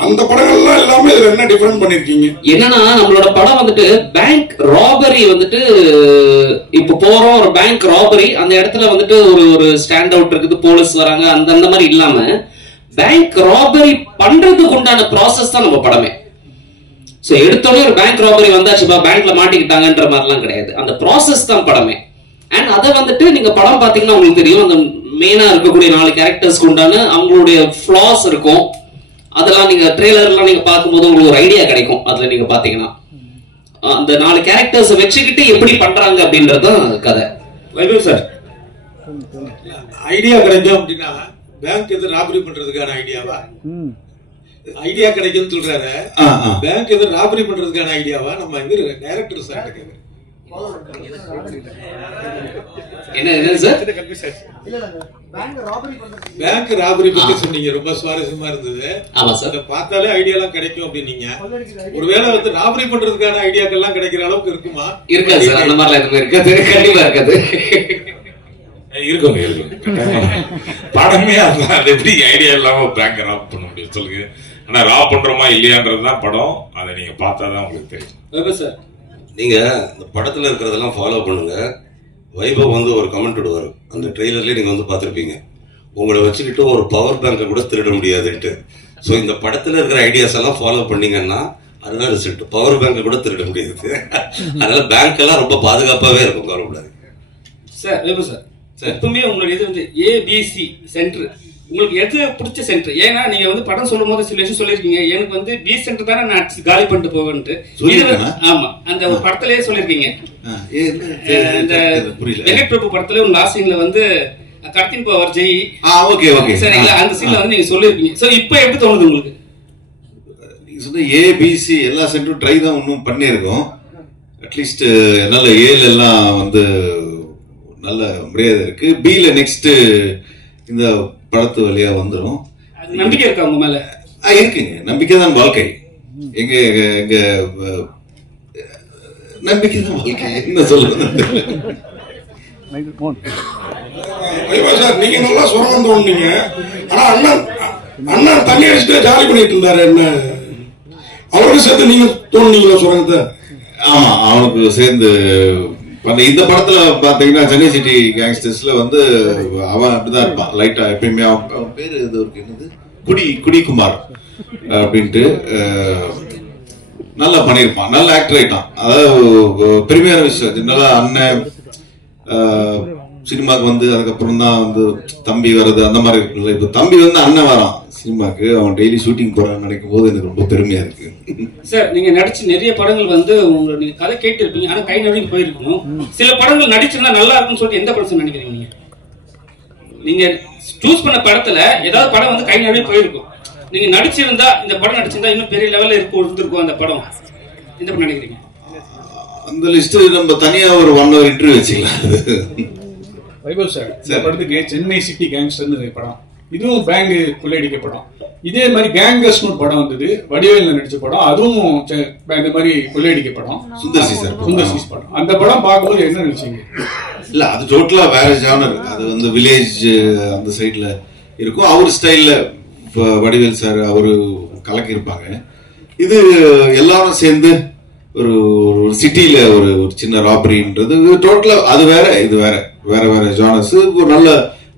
அந்த படங்கள்லாம் எல்லாமே இதுல என்ன டிஃபரெண்ட் பண்ணிருக்கீங்க? என்னன்னா நம்மளோட படம் வந்துட்டு பேங்க் ராபரி வந்துட்டு இப்ப போறோம் ஒரு பேங்க் ராபரி, அந்த இடத்துல வந்துட்டு ஒரு ஸ்டாண்ட் அவுட் இருக்குது, போலீஸ் வராங்க, அந்த மாதிரி இல்லாம பேங்க் ராபரி பண்றதுக்கு உண்டான ப்ராசஸ் தான் நம்ம படமே. சோ எடுத்தோடனே ஒரு பேங்க் ராபரி வந்தாச்சுப்பா பேங்க்ல மாட்டிக்கிட்டாங்கன்ற மாதிரிலாம் கிடையாது, அந்த ப்ராசஸ் தான் படமே. அண்ட் அதை வந்துட்டு நீங்க படம் பாத்தீங்கன்னா உங்களுக்கு தெரியும், அந்த மெயினா இருக்கக்கூடிய 4 கேரக்டர்ஸ்க்கு உண்டான அவங்களுடைய ஃபிளாஸ் இருக்கும். அதெல்லாம் நீங்க ட்ரெய்லர்லாம் நீங்க பார்க்கும்போது உங்களுக்கு ஒரு ஐடியா கிடைக்கும். அதுல நீங்க பாத்தீங்கன்னா அந்த 4 கேரக்டர்ஸ் வச்சுக்கிட்டு எப்படி பண்றாங்க அப்படின்றதுதான் கதை. வைபவ் சார் ஐடியா கிடைக்கும் அப்படின்னா பேங்க் எது ராபரி பண்றதுக்கான ஐடியாவா? ஐடியா கிடைக்கும்னு சொல்றாரு. பேங்க் எது ராபரி பண்றதுக்கான ஐடியாவா? நம்ம டைரக்டர் சார் கேக்குறேன். என்ன சார் பேங்க் ராபரி பத்தி சொன்னீங்க, ரொம்ப சுவாரஸ்யமா இருந்தது. ஆமா சார், பார்த்தாலே ஐடியா எல்லாம் கிடைக்கும் அப்படின்னீங்க. ஒருவேளை வந்து ராபரி பண்றதுக்கான ஐடியாக்கள் எல்லாம் கிடைக்கிற அளவுக்கு இருக்குமா? இருக்காது சார், அந்த மாதிரிலாம் எதுவுமே இருக்காது, கண்டிப்பா இருக்காது. இருக்குங்க படமே அது எப்படி ஐடியா இல்லாம பேங்க் ராப் பண்ண முடியும் சொல்லுங்க. ஆனா ராப் பண்றோமா இல்லையான்றதுதான் படம், அதை நீங்க பார்த்தாதான் உங்களுக்கு தெரியும். சார் நீங்க இந்த படத்துல இருக்கிறதெல்லாம் ஃபாலோ பண்ணுங்க. வைபவ் வந்து ஒரு கமெண்ட் விடுவாரு, அந்த ட்ரெய்லர்லயே நீங்க வந்து பாத்திருப்பீங்க, உங்களை வச்சுக்கிட்டு ஒரு பவர் பேங்கை கூட திருட முடியாதுன்ட்டு. ஸோ இந்த படத்துல இருக்கிற ஐடியாஸ் எல்லாம் ஃபாலோ பண்ணீங்கன்னா அதுதான் ரிசல்ட். பவர் பேங்கை கூட திருட முடியாது. அதனால பேங்க் எல்லாம் ரொம்ப பாதுகாப்பாவே இருக்கும், கவலைப்படாது. சார் வைபவ் சார் எப்பவுமே உங்களுடைய இது வந்து ஏபிசி சென்டர், உங்களுக்கு எது பிடிச்ச சென்டர்? ஏன்னா நீங்க வந்து படம் சொல்லும் போது சில விஷயம் சொல்லிருக்கீங்க, எனக்கு வந்து பி சென்டர் தானே நான் காலி பண்ணிட்டு போவேன்ட்டு. ஆமா, அந்த ஒரு படத்திலேயே சொல்லிருக்கீங்க. இந்த வெங்கட் பிரபு படத்துல ஒரு லாஸ்ட் சீன்ல வந்து கடத்தின் போவார் ஜெய், சரிங்களா, அந்த சீன்ல வந்து நீங்க சொல்லிருக்கீங்க. சோ இப்போ எப்படி தோணுது உங்களுக்கு? நீங்க சொன்ன ஏபிசி எல்லா சென்டரும் ட்ரை தான் ஒன்றும் பண்ணியிருக்கோம். அட்லீஸ்ட் நல்ல ஏல எல்லாம் வந்து நல்ல மரியாதை இருக்கு. பில நெக்ஸ்ட் இந்த படத்து வழியா வந்துடும். நம்பிக்கை இருக்கா உங்க மேல? இருக்குங்க, நம்பிக்கை தான் வாழ்க்கை. எங்க எங்க நம்பிக்கை தான் வாழ்க்கை, என்ன சொல்றது? நீங்க நல்லா சுரங்கம் தோணுனீங்க, ஆனா அண்ணன் தண்ணி அடிச்சுட்டு ஜாலி பண்ணிட்டு இருந்தாரு. என்ன அவருக்கு சேர்த்து நீங்க தோணுனீங்களா சுரங்கத்தை? ஆமா, அவனுக்கு சேர்ந்து இந்த படத்துல பாத்தீங்கன்னா சென்னை சிட்டி கேங்ஸ்டர்ஸ்ல வந்து அவன் அப்படிதான் இருப்பான் லைட்டா எப்பயுமே. அவன் பேரு இது இருக்கு, என்னது, குடிக்குமார் அப்படின்ட்டு நல்லா பண்ணிருப்பான், நல்ல ஆக்டர் ஆயிட்டான். அதாவது பெருமையான விஷயம். ஜெனரலா அண்ணன் சினிமாக்கு வந்து அதுக்கப்புறம் தான் வந்து தம்பி வர்றது அந்த மாதிரி இருக்குல்ல. இப்ப தம்பி வந்து அண்ணன் வரான் சினிமாக்கு, அவன் டெய்லி ஷூட்டிங் போறான்னு நினைக்கும் போது எனக்கு ரொம்ப பெருமையா இருக்கு. சார் நீங்க நடிச்சு நிறைய படங்கள் வந்து உங்க நீங்க கதை கேட்டு இருப்பீங்க, ஆனா கை நடுங்கி போயிருக்கணும். சில படங்கள் நடிச்சிருந்தா நல்லா இருக்கும்னு சொல்லிட்டு எந்த படம் நினைக்கிறீங்க? நீங்க சூஸ் பண்ண படத்துல ஏதாவது படம் வந்து கை நடுங்கி போயிருக்கும், நீங்க நடிச்சிருந்தா இந்த படம் நடிச்சிருந்தா இன்னும் பெரிய லெவல்ல இருந்திருக்கும் அந்த படம், எந்த படம் நினைக்கிறீங்க? அந்த லிஸ்ட் நம்ம தனியா ஒரு 1 hour இன்டர்வியூ வச்சுக்கலாம். வைபவ் சார், இந்த படத்துக்கு சென்னை சிட்டி கேங்ஸ்டர்னு படம், இதுவும் பேங்க் கொள்ளையடிக்க படம். இதே மாதிரி கேங்கர்ஸ்னு படம் வந்தது, வடிவேலு நடிச்ச படம், அதுவும் இந்த மாதிரி கொள்ளையடிக்க படம், சுந்தர்சி படம். அந்த படம் பார்க்கும்போது என்ன நினைச்சீங்க? இல்ல, அது டோட்டலா வேற ஜானர். அது வந்து வில்லேஜ் அந்த சைட்ல இருக்கும். அவர் ஸ்டைல்ல வடிவேல் சார் அவரு கலக்கி இருப்பாங்க. இது எல்லாரும் சேர்ந்து ஒரு சிட்டில ஒரு சின்ன ராபரின்றது டோட்டலா அது வேற, இது வேற, வேற வேற ஜானர்ஸ். ஒரு நல்ல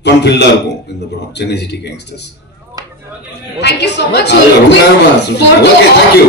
ஃபன் ஃபில்டா இருக்கும் இந்த படம் Chennai city gangsters. Thank you so much. ரொம்ப நேரமா. Okay, thank you.